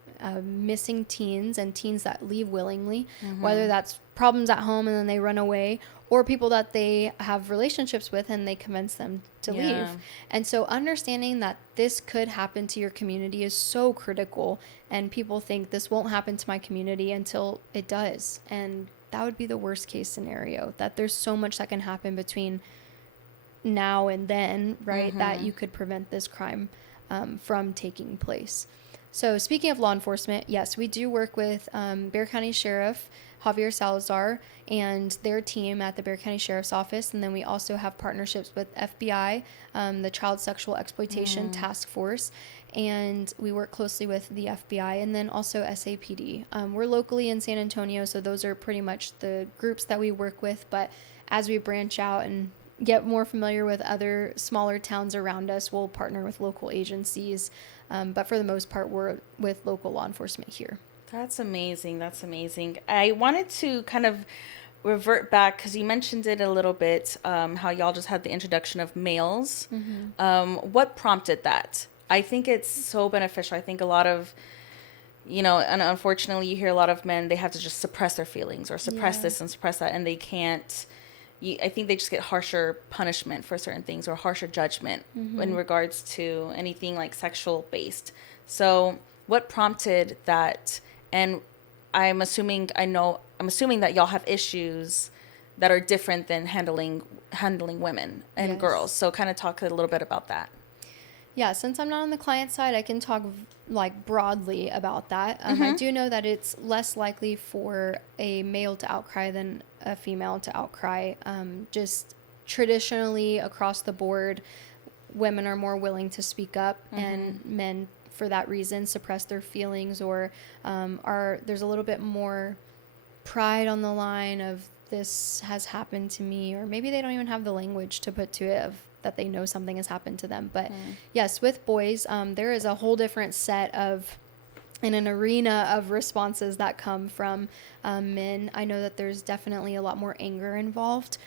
missing teens and teens that leave willingly, whether that's problems at home and then they run away, or people that they have relationships with and they convince them to leave. And so understanding that this could happen to your community is so critical. And people think this won't happen to my community until it does. And that would be the worst case scenario, that there's so much that can happen between now and then, right, that you could prevent this crime from taking place. So speaking of law enforcement, yes, we do work with Bexar County Sheriff Javier Salazar and their team at the Bexar County Sheriff's Office, and then we also have partnerships with FBI, the Child Sexual Exploitation Task Force, and we work closely with the FBI and then also SAPD. We're locally in San Antonio, so those are pretty much the groups that we work with, but as we branch out and get more familiar with other smaller towns around us, we'll partner with local agencies. But for the most part, we're with local law enforcement here. That's amazing. I wanted to kind of revert back because you mentioned it a little bit, how y'all just had the introduction of males. What prompted that? I think it's so beneficial. I think a lot of, and unfortunately you hear a lot of men, they have to just suppress their feelings or suppress this and suppress that, and they can't. I think they just get harsher punishment for certain things or harsher judgment in regards to anything like sexual based. So what prompted that? And I'm assuming that y'all have issues that are different than handling women and girls. So kind of talk a little bit about that. Yeah, since I'm not on the client side, I can talk like broadly about that. I do know that it's less likely for a male to outcry than a female to outcry. Just traditionally across the board, women are more willing to speak up, and men, for that reason, suppress their feelings or there's a little bit more pride on the line of this has happened to me, or maybe they don't even have the language to put to it of that they know something has happened to them. But yes, with boys, there is a whole different set of in an arena of responses that come from men. I know that there's definitely a lot more anger involved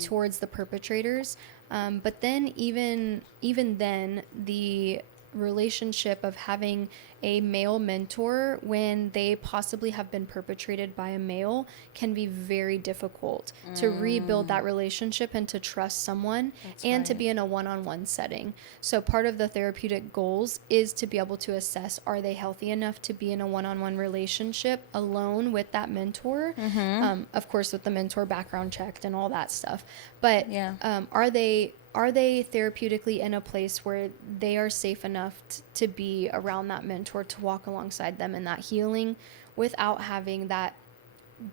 towards the perpetrators. But then even then, the relationship of having a male mentor when they possibly have been perpetrated by a male can be very difficult to rebuild that relationship and to trust someone. That's and right. To be in a one-on-one setting. So part of the therapeutic goals is to be able to assess, are they healthy enough to be in a one-on-one relationship alone with that mentor? Of course, with the mentor background checked and all that stuff. But are they therapeutically in a place where they are safe enough to be around that mentor, to walk alongside them in that healing without having that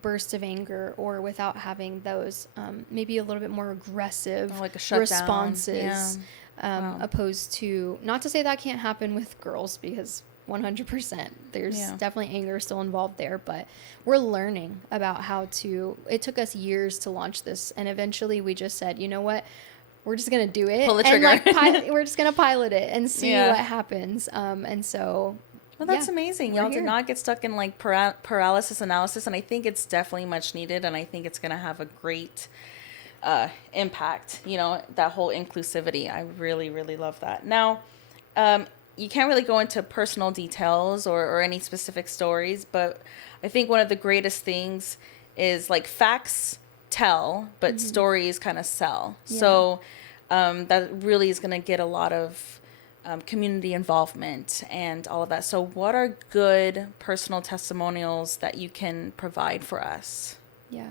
burst of anger, or without having those maybe a little bit more aggressive like responses, opposed to, not to say that can't happen with girls, because 100% there's definitely anger still involved there, but we're learning about how to. It took us years to launch this, and eventually we just said, you know what, we're just going to do it. Pull the trigger. And we're just going to pilot it and see what happens. And so. Well, that's amazing. Y'all did not get stuck in like paralysis analysis. And I think it's definitely much needed. And I think it's going to have a great impact, that whole inclusivity. I really, really love that. Now, you can't really go into personal details or any specific stories, but I think one of the greatest things is like facts tell, but stories kind of sell. So that really is going to get a lot of community involvement and all of that. So what are good personal testimonials that you can provide for us? Yeah.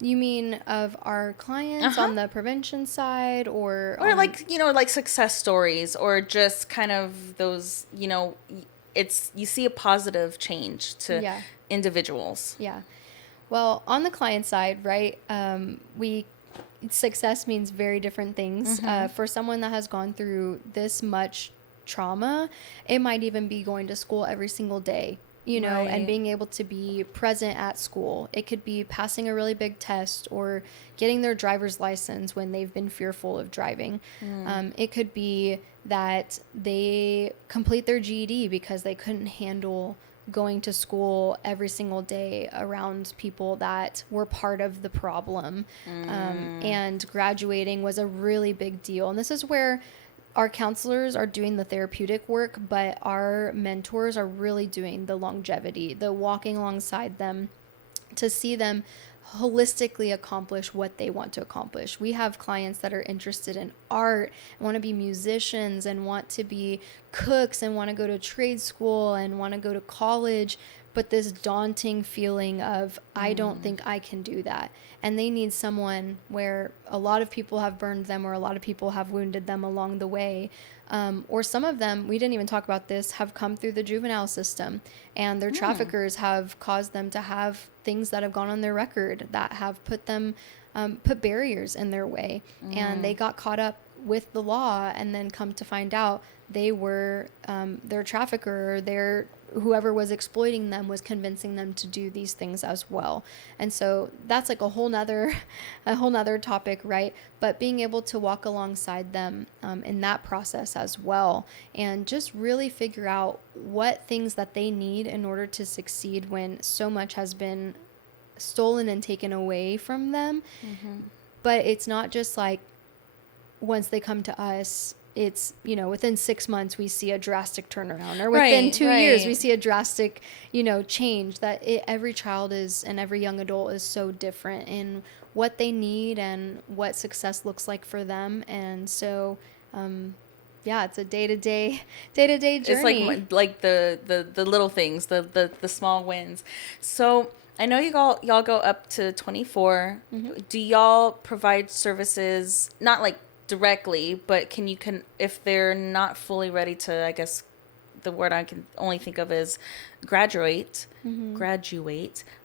You mean of our clients on the prevention side, or like, like success stories, or just kind of those, it's, you see a positive change to individuals. Yeah. Well, on the client side, right, success means very different things. For someone that has gone through this much trauma, it might even be going to school every single day, and being able to be present at school. It could be passing a really big test, or getting their driver's license when they've been fearful of driving. It could be that they complete their GED because they couldn't handle going to school every single day around people that were part of the problem. And graduating was a really big deal. And this is where our counselors are doing the therapeutic work, but our mentors are really doing the longevity, the walking alongside them to see them holistically accomplish what they want to accomplish. We have clients that are interested in art, want to be musicians, and want to be cooks, and want to go to trade school, and want to go to college, but this daunting feeling of, I don't think I can do that. And they need someone where a lot of people have burned them, or a lot of people have wounded them along the way. Or some of them, we didn't even talk about this, have come through the juvenile system, and their traffickers have caused them to have things that have gone on their record that have put them, put barriers in their way. And they got caught up with the law, and then come to find out they were, their trafficker, or whoever was exploiting them was convincing them to do these things as well. And so that's like a whole nother topic, right? But being able to walk alongside them in that process as well, and just really figure out what things that they need in order to succeed when so much has been stolen and taken away from them. But it's not just like once they come to us, it's, within 6 months we see a drastic turnaround, or within 2 years we see a drastic, change. That every child is, and every young adult is so different in what they need and what success looks like for them. And so, it's a day-to-day journey. It's like the little things, the small wins. So I know y'all go up to 24. Do y'all provide services, not like directly, but can if they're not fully ready to, I guess the word I can only think of is graduate.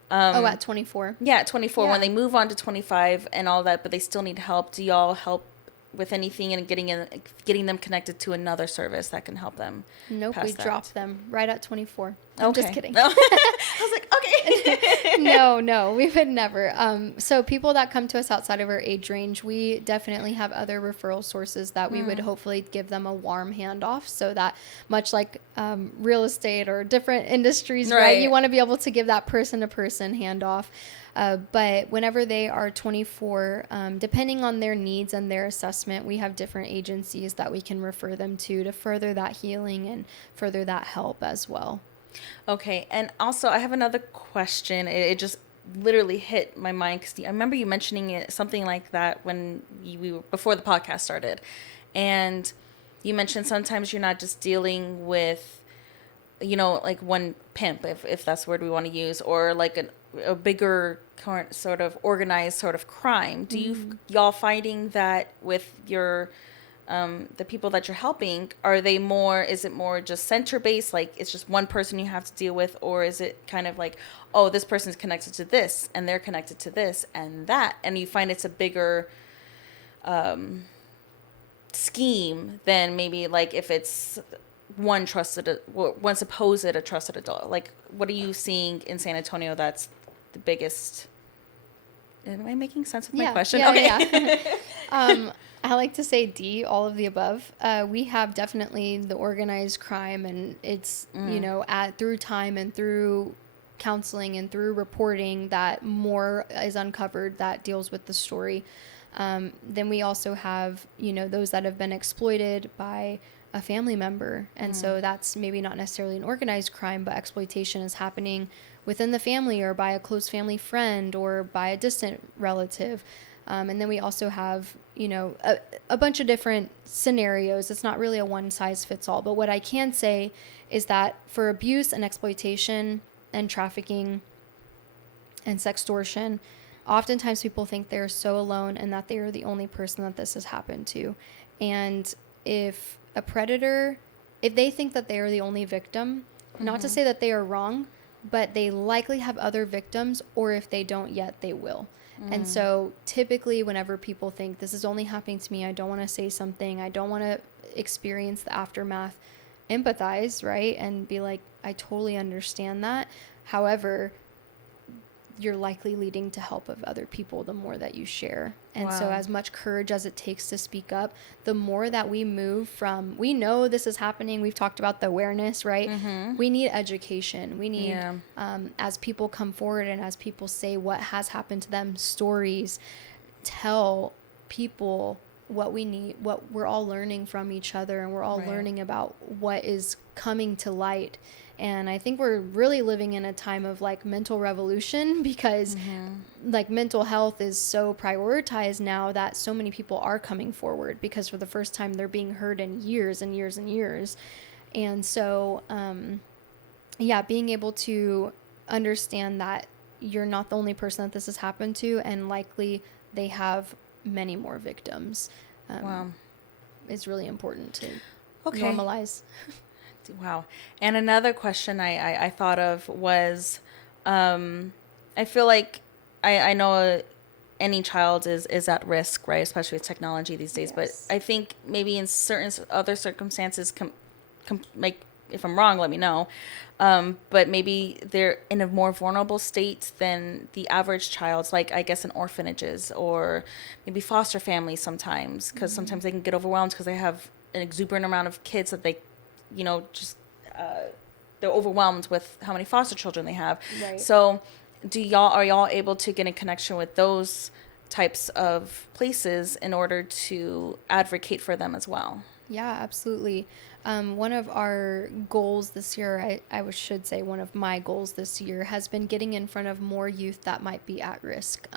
At 24. Yeah, at 24, when they move on to 25 and all that, but they still need help. Do y'all help with anything and getting them connected to another service that can help them? Nope, we drop them right at 24. I'm just kidding. No. I was like, okay. No, we would never. So people that come to us outside of our age range, we definitely have other referral sources that we would hopefully give them a warm handoff, so that much like real estate or different industries, right? You want to be able to give that person-to-person handoff. But whenever they are 24, depending on their needs and their assessment, we have different agencies that we can refer them to further that healing and further that help as well. Okay, and also I have another question. It just literally hit my mind because I remember you mentioning it, something like that when we were, before the podcast started, and you mentioned sometimes you're not just dealing with, like one pimp, if that's the word we want to use, or like a bigger current sort of organized sort of crime. Do you y'all finding that with your the people that you're helping, is it more just center based, like it's just one person you have to deal with, or is it kind of like, oh, this person's connected to this and they're connected to this and that, and you find it's a bigger scheme than maybe like if it's one supposed a trusted adult? Like, what are you seeing in San Antonio that's the biggest? Am I making sense with my question? Yeah. I like to say D, all of the above. We have definitely the organized crime, and it's, through time and through counseling and through reporting that more is uncovered that deals with the story. Then we also have, those that have been exploited by a family member. And so that's maybe not necessarily an organized crime, but exploitation is happening within the family or by a close family friend or by a distant relative. And then we also have, a bunch of different scenarios. It's not really a one size fits all. But what I can say is that for abuse and exploitation and trafficking and sextortion, oftentimes people think they're so alone and that they are the only person that this has happened to. And if a predator, if they think that they are the only victim, not to say that they are wrong, but they likely have other victims, or if they don't yet, they will. And so typically whenever people think this is only happening to me, I don't want to say something, I don't want to experience the aftermath, empathize, right? And be like, I totally understand that. However, you're likely leading to help of other people the more that you share. And so as much courage as it takes to speak up, the more that we move from, we know this is happening. We've talked about the awareness, right? We need education. We need, as people come forward and as people say what has happened to them, stories, tell people what we need, what we're all learning from each other, and we're all learning about what is coming to light. And I think we're really living in a time of like mental revolution, because like mental health is so prioritized now that so many people are coming forward because for the first time they're being heard in years and years and years. And so, being able to understand that you're not the only person that this has happened to, and likely they have many more victims, is really important to normalize. Wow. And another question I thought of was, I feel like I know any child is at risk, right? Especially with technology these days. Yes. But I think maybe in certain other circumstances, like, if I'm wrong, let me know. But maybe they're in a more vulnerable state than the average child, like I guess in orphanages or maybe foster families sometimes, because sometimes they can get overwhelmed because they have an exuberant amount of kids that they they're overwhelmed with how many foster children they have. Right. So are y'all able to get in connection with those types of places in order to advocate for them as well? Yeah, absolutely. One of our goals this year, I should say one of my goals this year, has been getting in front of more youth that might be at risk.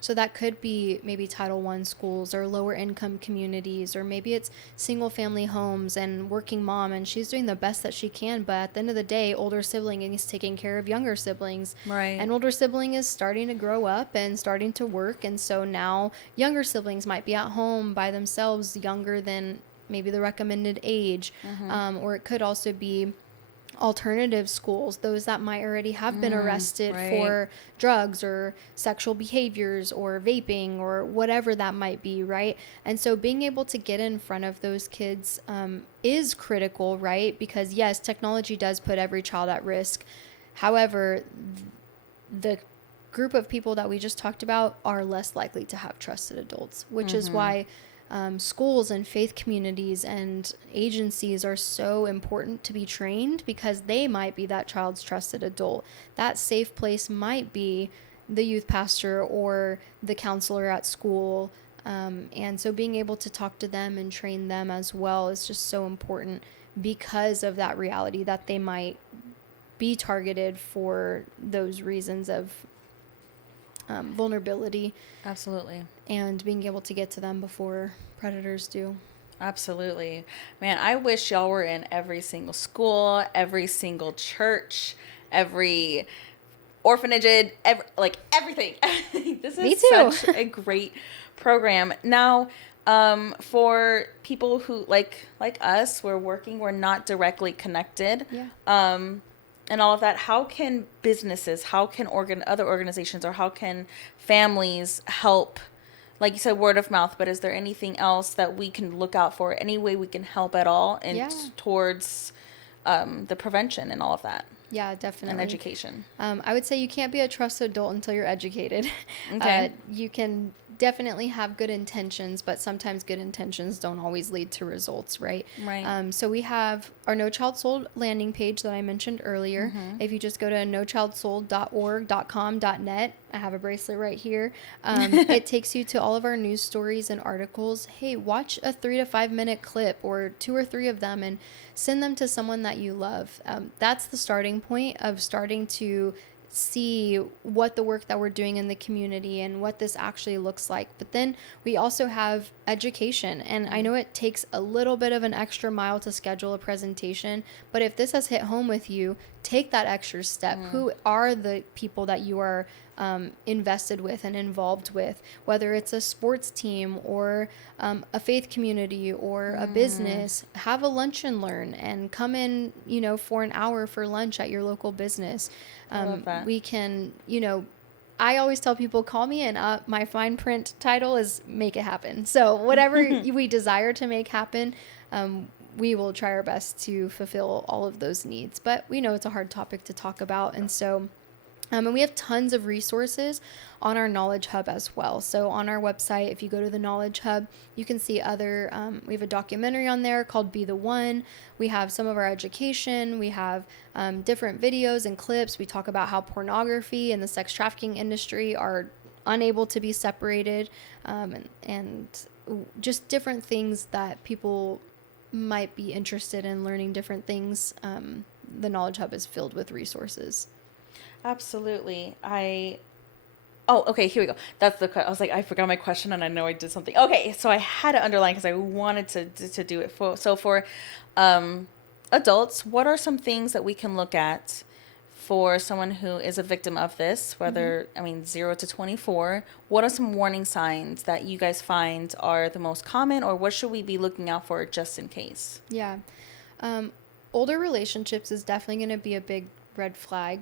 So that could be maybe Title I schools or lower income communities, or maybe it's single family homes and working mom, and she's doing the best that she can. But at the end of the day, older sibling is taking care of younger siblings. Right. And older sibling is starting to grow up and starting to work. And so now younger siblings might be at home by themselves, younger than maybe the recommended age, or it could also be alternative schools, those that might already have been arrested right. for drugs or sexual behaviors or vaping or whatever that might be, right? And so being able to get in front of those kids is critical, right? Because yes, technology does put every child at risk. However, the group of people that we just talked about are less likely to have trusted adults, which is why schools and faith communities and agencies are so important to be trained, because they might be that child's trusted adult. That safe place might be the youth pastor or the counselor at school. And so being able to talk to them and train them as well is just so important, because of that reality that they might be targeted for those reasons of vulnerability. Absolutely. And being able to get to them before predators do. Absolutely. Man, I wish y'all were in every single school, every single church, every orphanage, everything. This Me is too. such a great program. Now, for people who like us, we're not directly connected. Yeah. And all of that, how can businesses, how can other organizations, or how can families help? Like you said, word of mouth, but is there anything else that we can look out for? Any way we can help at all towards the prevention and all of that? Yeah, definitely. And education. I would say you can't be a trusted adult until you're educated. Okay. You can definitely have good intentions, but sometimes good intentions don't always lead to results, right? Right. So we have our No Child Sold landing page that I mentioned earlier. If you just go to nochildsold.org.com.net, I have a bracelet right here. It takes you to all of our news stories and articles. Hey, watch a 3 to 5 minute clip or 2 or 3 of them and send them to someone that you love. That's the starting point of starting to see what the work that we're doing in the community and what this actually looks like. But then we also have education, and I know it takes a little bit of an extra mile to schedule a presentation, but if this has hit home with you, take that extra step. Who are the people that you are invested with and involved with, whether it's a sports team or a faith community or a business? Have a lunch and learn and come in, for an hour for lunch at your local business. I love that. We can, I always tell people, call me, and my fine print title is make it happen. So whatever we desire to make happen, we will try our best to fulfill all of those needs. But we know it's a hard topic to talk about. And so, and we have tons of resources on our Knowledge Hub as well. So on our website, if you go to the Knowledge Hub, you can see we have a documentary on there called Be the One. We have some of our education. We have different videos and clips. We talk about how pornography and the sex trafficking industry are unable to be separated, and just different things that people might be interested in learning different things. The Knowledge Hub is filled with resources. Absolutely. Okay, here we go. I was like, I forgot my question and I know I did something. Okay, so I had to underline because I wanted to do it. For adults, what are some things that we can look at for someone who is a victim of this, whether, 0 to 24? What are some warning signs that you guys find are the most common, or what should we be looking out for just in case? Yeah. Older relationships is definitely going to be a big red flag,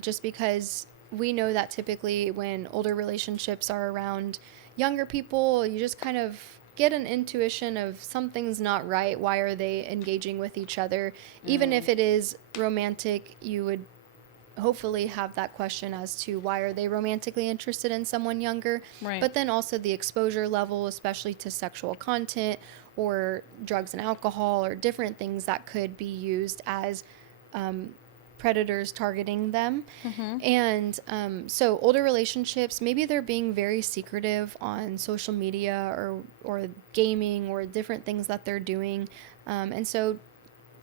just because we know that typically when older relationships are around younger people, you just kind of get an intuition of something's not right. Why are they engaging with each other? Even if it is romantic, you would hopefully have that question as to why are they romantically interested in someone younger. Right. But then also the exposure level, especially to sexual content or drugs and alcohol or different things that could be used as predators targeting them. And so older relationships, maybe they're being very secretive on social media or gaming or different things that they're doing. And so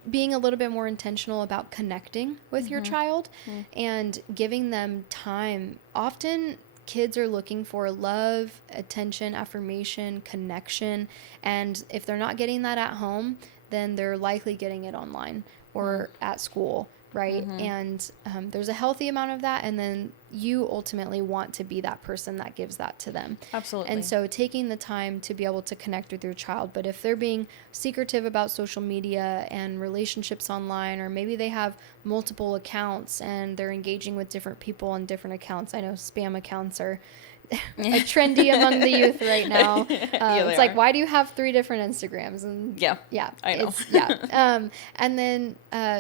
being a little bit more intentional about connecting with your child and giving them time. Often kids are looking for love, attention, affirmation, connection. And if they're not getting that at home, then they're likely getting it online or at school. Right. And there's a healthy amount of that. And then you ultimately want to be that person that gives that to them. Absolutely. And so taking the time to be able to connect with your child, but if they're being secretive about social media and relationships online, or maybe they have multiple accounts and they're engaging with different people on different accounts. I know spam accounts are trendy among the youth right now. It's like, why do you have 3 different Instagrams? And I know. And then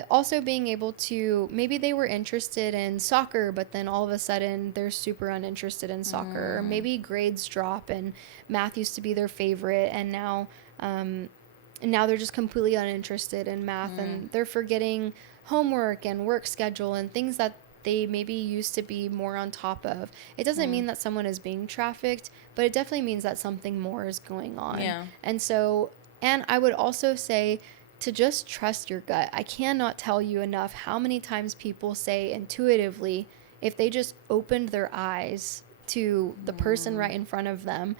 also being able to, maybe they were interested in soccer, but then all of a sudden they're super uninterested in soccer. Or maybe grades drop and math used to be their favorite, and now they're just completely uninterested in math, and they're forgetting homework and work schedule and things that they maybe used to be more on top of. It doesn't mean that someone is being trafficked, but it definitely means that something more is going on. Yeah. And so, and I would also say to just trust your gut. I cannot tell you enough how many times people say intuitively, if they just opened their eyes to the person right in front of them,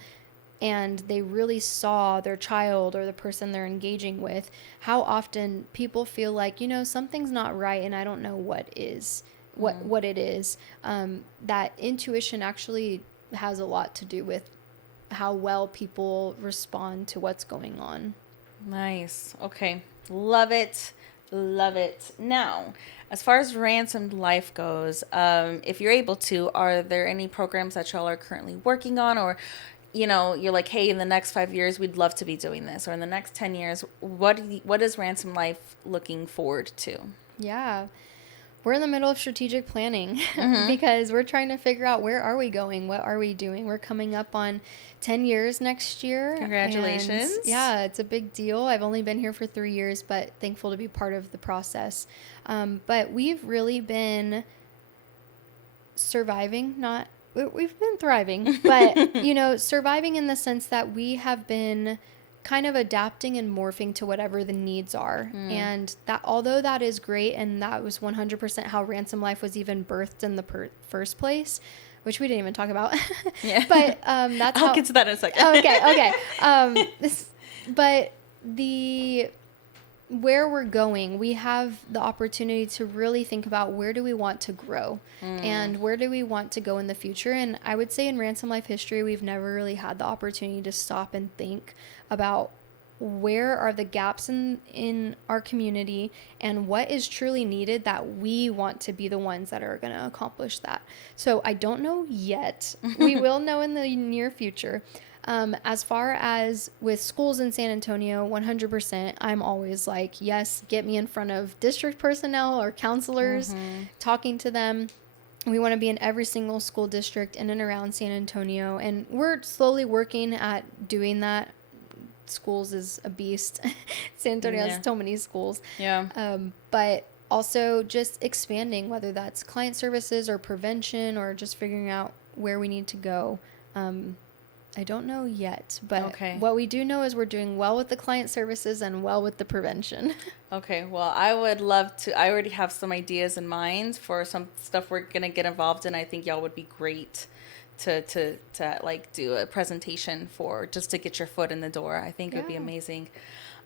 and they really saw their child or the person they're engaging with, how often people feel like, something's not right and I don't know what is. What it is. That intuition actually has a lot to do with how well people respond to what's going on. Nice. Okay. Love it. Love it. Now, as far as Ransomed Life goes, if you're able to, are there any programs that y'all are currently working on, or you're like, hey, in the next 5 years, we'd love to be doing this, or in the next 10 years, what is Ransomed Life looking forward to? Yeah. We're in the middle of strategic planning because we're trying to figure out, where are we going? What are we doing? We're coming up on 10 years next year. Congratulations. Yeah, it's a big deal. I've only been here for 3 years, but thankful to be part of the process. But we've really been surviving, we've been thriving, but, surviving in the sense that we have been kind of adapting and morphing to whatever the needs are. And that, although that is great, and that was 100% how Ransom Life was even birthed in the first place, which we didn't even talk about. Yeah. But that's I'll get to that in a second. Okay. But where we're going, we have the opportunity to really think about, where do we want to grow and where do we want to go in the future. And I would say in Ransom Life history, we've never really had the opportunity to stop and think about, where are the gaps in our community and what is truly needed, that we want to be the ones that are going to accomplish that. So I don't know yet. We will know in the near future. As far as with schools in San Antonio, 100%, I'm always like, yes, get me in front of district personnel or counselors, talking to them. We want to be in every single school district in and around San Antonio, and we're slowly working at doing that. Schools is a beast. San Antonio has so many schools. Yeah. But also just expanding, whether that's client services or prevention, or just figuring out where we need to go. I don't know yet, but what we do know is we're doing well with the client services and well with the prevention. Okay, well, I would love to. I already have some ideas in mind for some stuff we're going to get involved in. I think y'all would be great to like do a presentation for, just to get your foot in the door. I think it would be amazing.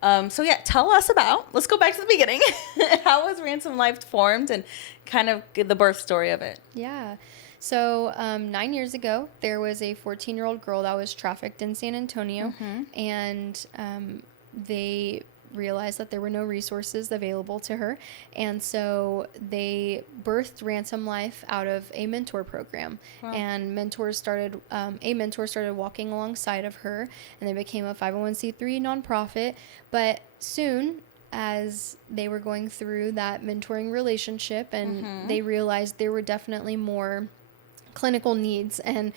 So yeah, tell us about, let's go back to the beginning. How was Ransom Life formed, and kind of the birth story of it? Yeah. So 9 years ago, there was a 14-year-old girl that was trafficked in San Antonio, and they realized that there were no resources available to her, and so they birthed Ransom Life out of a mentor program. Wow. And a mentor started walking alongside of her, and they became a 501c3 nonprofit. But soon, as they were going through that mentoring relationship, and they realized there were definitely more clinical needs and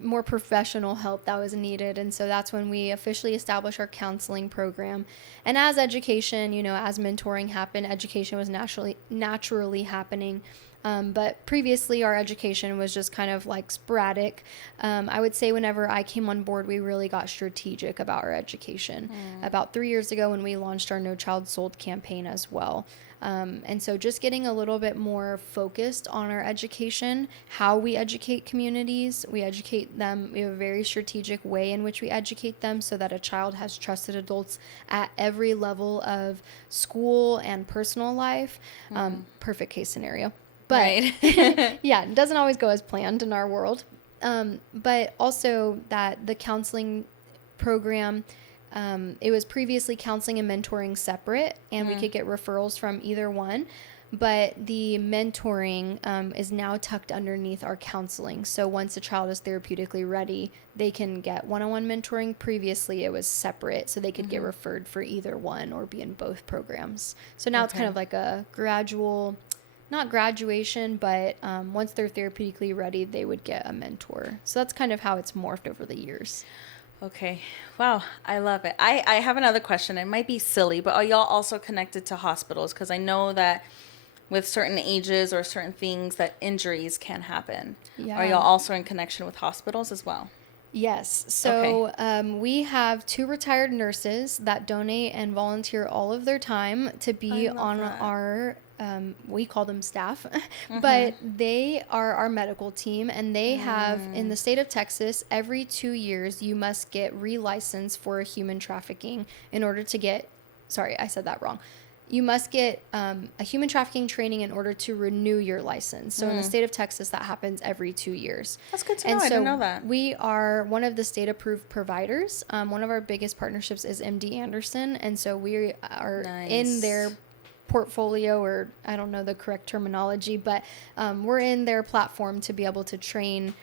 more professional help that was needed. And so that's when we officially established our counseling program. And as education, as mentoring happened, education was naturally happening. But previously our education was just kind of like sporadic. I would say whenever I came on board, we really got strategic about our education. About 3 years ago, when we launched our No Child Sold campaign as well. And so just getting a little bit more focused on our education, how we educate communities. We educate them. We have a very strategic way in which we educate them, so that a child has trusted adults at every level of school and personal life. Perfect case scenario. But right. yeah, it doesn't always go as planned in our world. But also that the counseling program, it was previously counseling and mentoring separate, and we could get referrals from either one. But the mentoring is now tucked underneath our counseling. So once a child is therapeutically ready, they can get one-on-one mentoring. Previously, it was separate, so they could get referred for either one or be in both programs. So now it's kind of like a gradual, not graduation, but once they're therapeutically ready, they would get a mentor. So that's kind of how it's morphed over the years. Okay. Wow. I love it. I have another question. It might be silly, but are y'all also connected to hospitals? Because I know that with certain ages or certain things that injuries can happen. Yeah. Are y'all also in connection with hospitals as well? Yes. So we have 2 retired nurses that donate and volunteer all of their time to be on our, we call them staff, but they are our medical team, and they have, in the state of Texas, every 2 years, you must get relicensed for human trafficking in order to get, sorry, I said that wrong. You must get a human trafficking training in order to renew your license. So in the state of Texas, that happens every 2 years. That's good to know. I didn't know that. We are one of the state-approved providers. One of our biggest partnerships is MD Anderson, and so we are in their portfolio, or I don't know the correct terminology, but we're in their platform to be able to train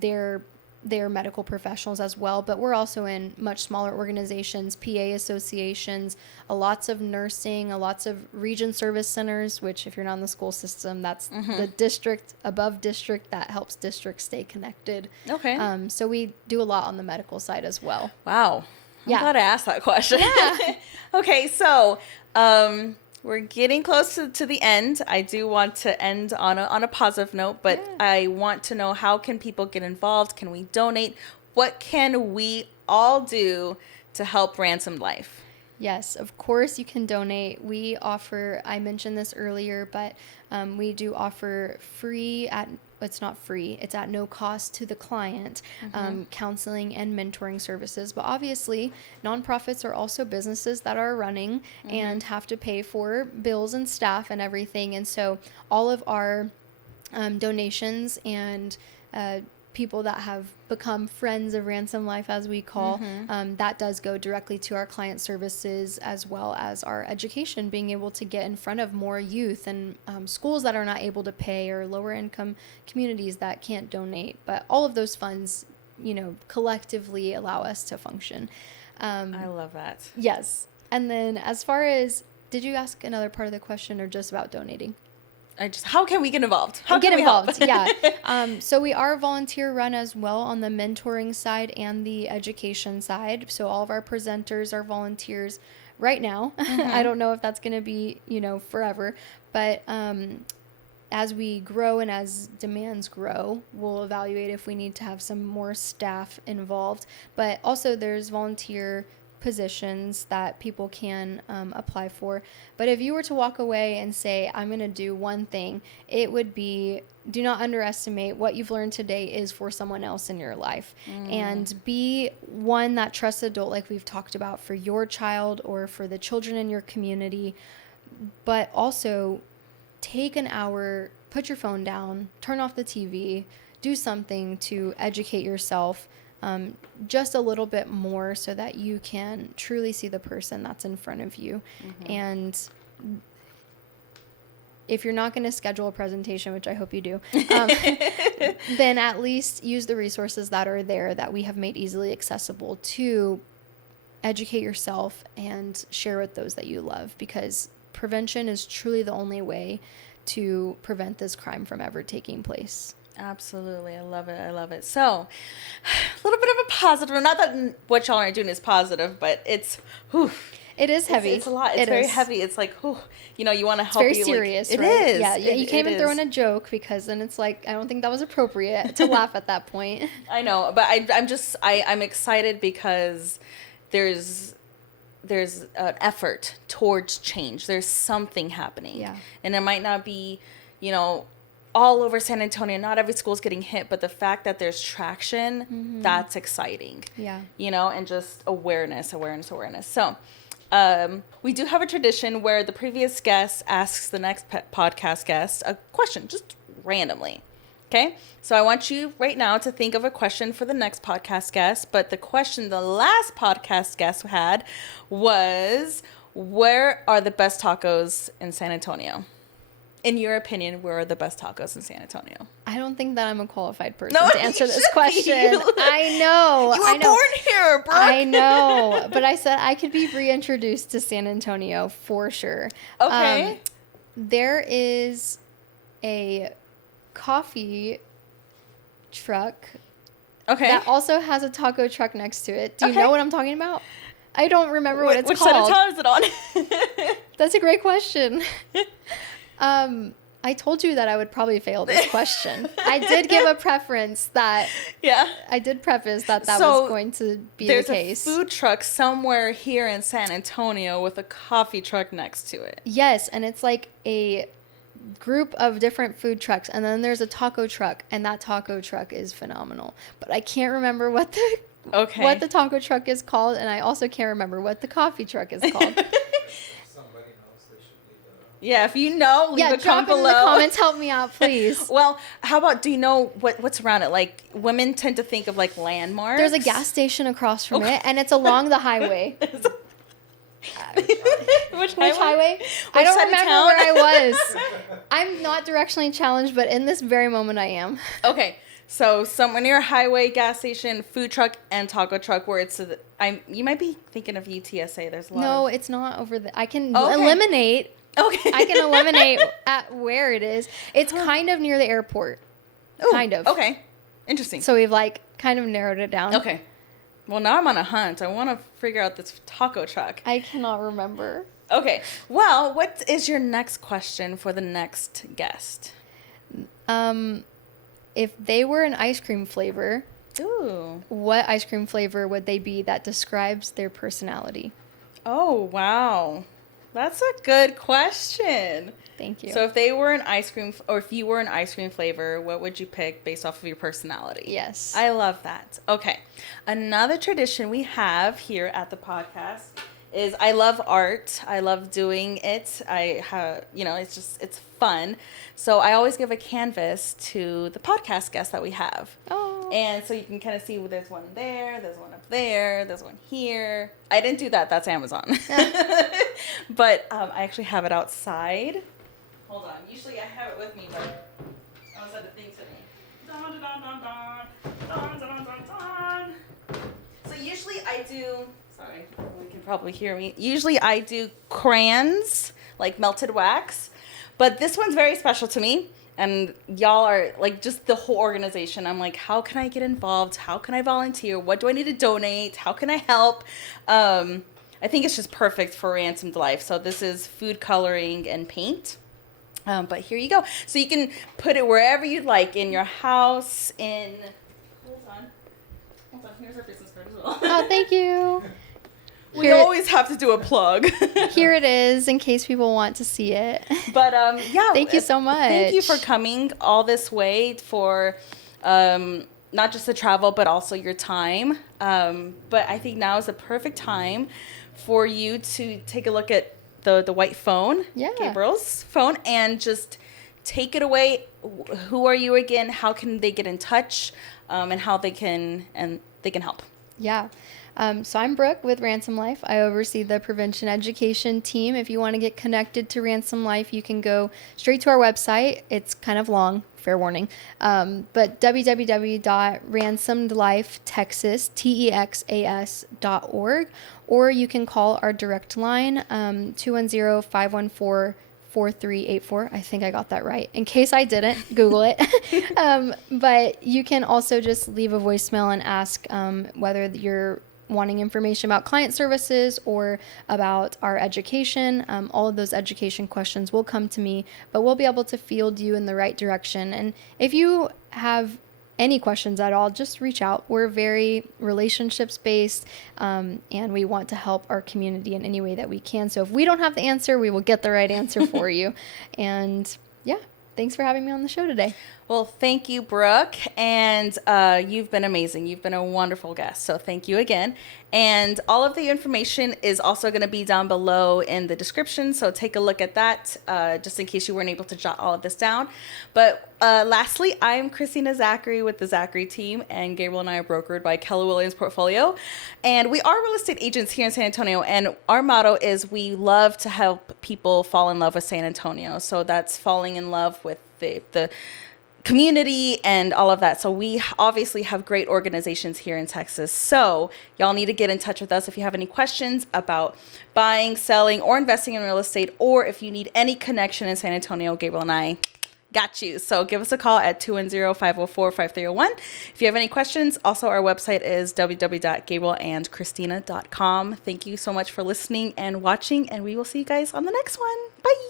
their medical professionals as well. But we're also in much smaller organizations, PA associations, lots of nursing, lots of region service centers, which if you're not in the school system, that's the district above district that helps districts stay connected. Okay. So we do a lot on the medical side as well. Wow. I'm glad I asked that question. Yeah. Okay, so we're getting close to the end. I do want to end on a positive note, but I want to know, how can people get involved? Can we donate? What can we all do to help Ransomed Life? Yes, of course you can donate. We offer, I mentioned this earlier, but we do offer it's not free, it's at no cost to the client, counseling and mentoring services. But obviously, nonprofits are also businesses that are running and have to pay for bills and staff and everything. And so all of our donations and people that have become friends of Ransomed Life, as we call, that does go directly to our client services, as well as our education, being able to get in front of more youth and schools that are not able to pay, or lower income communities that can't donate. But all of those funds, collectively allow us to function. I love that. Yes. And then as far as, did you ask another part of the question, or just about donating? How can we get involved? How get can involved? We help? Yeah. So we are volunteer run as well on the mentoring side and the education side. So all of our presenters are volunteers right now. I don't know if that's going to be, forever, but as we grow and as demands grow, we'll evaluate if we need to have some more staff involved. But also there's volunteer positions that people can apply for. But if you were to walk away and say, I'm going to do one thing, it would be, do not underestimate what you've learned today is for someone else in your life. And be that trusted adult, like we've talked about, for your child or for the children in your community. But also take an hour, put your phone down, turn off the TV, do something to educate yourself just a little bit more, so that you can truly see the person that's in front of you. And if you're not going to schedule a presentation, which I hope you do, then at least use the resources that are there that we have made easily accessible to educate yourself and share with those that you love, because prevention is truly the only way to prevent this crime from ever taking place. Absolutely. I love it. I love it. So, a little bit of a positive, not that what y'all are doing is positive, but it's, it is heavy. It's a lot. It's very heavy. It's like, you want to help you. It's very serious, like, right? It is. Yeah, you can't even throw in a joke, because then it's like, I don't think that was appropriate to laugh at that point. I know, but I'm excited because there's an effort towards change. There's something happening. Yeah. And it might not be, all over San Antonio, not every school's getting hit, but the fact that there's traction, that's exciting. Yeah. And just awareness. So we do have a tradition where the previous guest asks the next podcast guest a question, just randomly. Okay? So I want you right now to think of a question for the next podcast guest. But the question the last podcast guest had was, where are the best tacos in San Antonio? In your opinion, where are the best tacos in San Antonio? I don't think that I'm a qualified person to answer this question. I know. You were born here, Brooke. I know. But I said I could be reintroduced to San Antonio for sure. Okay. There is a coffee truck that also has a taco truck next to it. Do you know what I'm talking about? I don't remember what it's which called. Which side of town is it on? That's a great question. I told you that I would probably fail this question. I did give a preference that... Yeah. I did preface that was going to be the case. There's a food truck somewhere here in San Antonio with a coffee truck next to it. Yes, and it's like a group of different food trucks, and then there's a taco truck, and that taco truck is phenomenal. But I can't remember what the taco truck is called, and I also can't remember what the coffee truck is called. Yeah, if you know, leave a comment below. Drop it in the comments. Help me out, please. Well, how about, do you know what's around it? Like, women tend to think of, like, landmarks. There's a gas station across from it, and it's along the highway. Which highway? I don't remember where I was. I'm not directionally challenged, but in this very moment I am. Okay. So somewhere near a highway, gas station, food truck, and taco truck, where it's you might be thinking of UTSA. There's a lot. No, it's not over there. I can eliminate. Okay. I can eliminate at where it is. It's kind of near the airport. Ooh, kind of. Okay. Interesting. So we've kind of narrowed it down. Okay. Well, now I'm on a hunt. I want to figure out this taco truck. I cannot remember. Okay. Well, what is your next question for the next guest? If they were an ice cream flavor, ooh, what ice cream flavor would they be that describes their personality? Oh, wow. That's a good question. Thank you. So if they were an ice cream, or if you were an ice cream flavor, what would you pick based off of your personality? Yes. I love that. Okay. Another tradition we have here at the podcast is I love art. I love doing it. It's fun. So I always give a canvas to the podcast guests that we have. Oh. And so you can kind of see, there's one there, there's one up there, there's one here. I didn't do that. That's Amazon. But I actually have it outside. Hold on. Usually I have it with me, but I always had a thing to me. Dun, dun, dun, dun, dun, dun, dun, dun, dun. So usually I do... Sorry, you can probably hear me. Usually I do crayons, like melted wax. But this one's very special to me. And y'all are, like, just the whole organization. I'm like, how can I get involved? How can I volunteer? What do I need to donate? How can I help? I think it's just perfect for Ransomed Life. So this is food coloring and paint. But here you go. So you can put it wherever you'd like, in your house, in... Hold on. Here's our business card as well. Oh, thank you. We always have to do a plug. Here it is, in case people want to see it. But yeah. Thank you so much. Thank you for coming all this way for not just the travel, but also your time. But I think now is the perfect time for you to take a look at the white phone, Gabriel's phone, and just take it away. Who are you again? How can they get in touch? And how they can help. Yeah. So I'm Brooke with Ransomed Life. I oversee the prevention education team. If you want to get connected to Ransomed Life, you can go straight to our website. It's kind of long, fair warning. But www.ransomedlifetexas.org, or you can call our direct line, 210-514-4384. I think I got that right. In case I didn't, Google it. But you can also just leave a voicemail and ask whether you're wanting information about client services or about our education. All of those education questions will come to me, but we'll be able to field you in the right direction. And if you have any questions at all, just reach out. We're very relationships based, and we want to help our community in any way that we can. So if we don't have the answer, we will get the right answer for you. And yeah, thanks for having me on the show today. Well, thank you, Brooke. And you've been amazing. You've been a wonderful guest. So thank you again. And all of the information is also going to be down below in the description. So take a look at that just in case you weren't able to jot all of this down. But lastly, I'm Christina Zachary with the Zachary team. And Gabriel and I are brokered by Keller Williams Portfolio. And we are real estate agents here in San Antonio. And our motto is we love to help people fall in love with San Antonio. So that's falling in love with the community and all of that. So we obviously have great organizations here in Texas. So y'all need to get in touch with us if you have any questions about buying, selling, or investing in real estate, or if you need any connection in San Antonio. Gabriel and I got you. So give us a call at 210-504-5301. If you have any questions, also our website is www.gabrielandchristina.com. Thank you so much for listening and watching, and we will see you guys on the next one. Bye.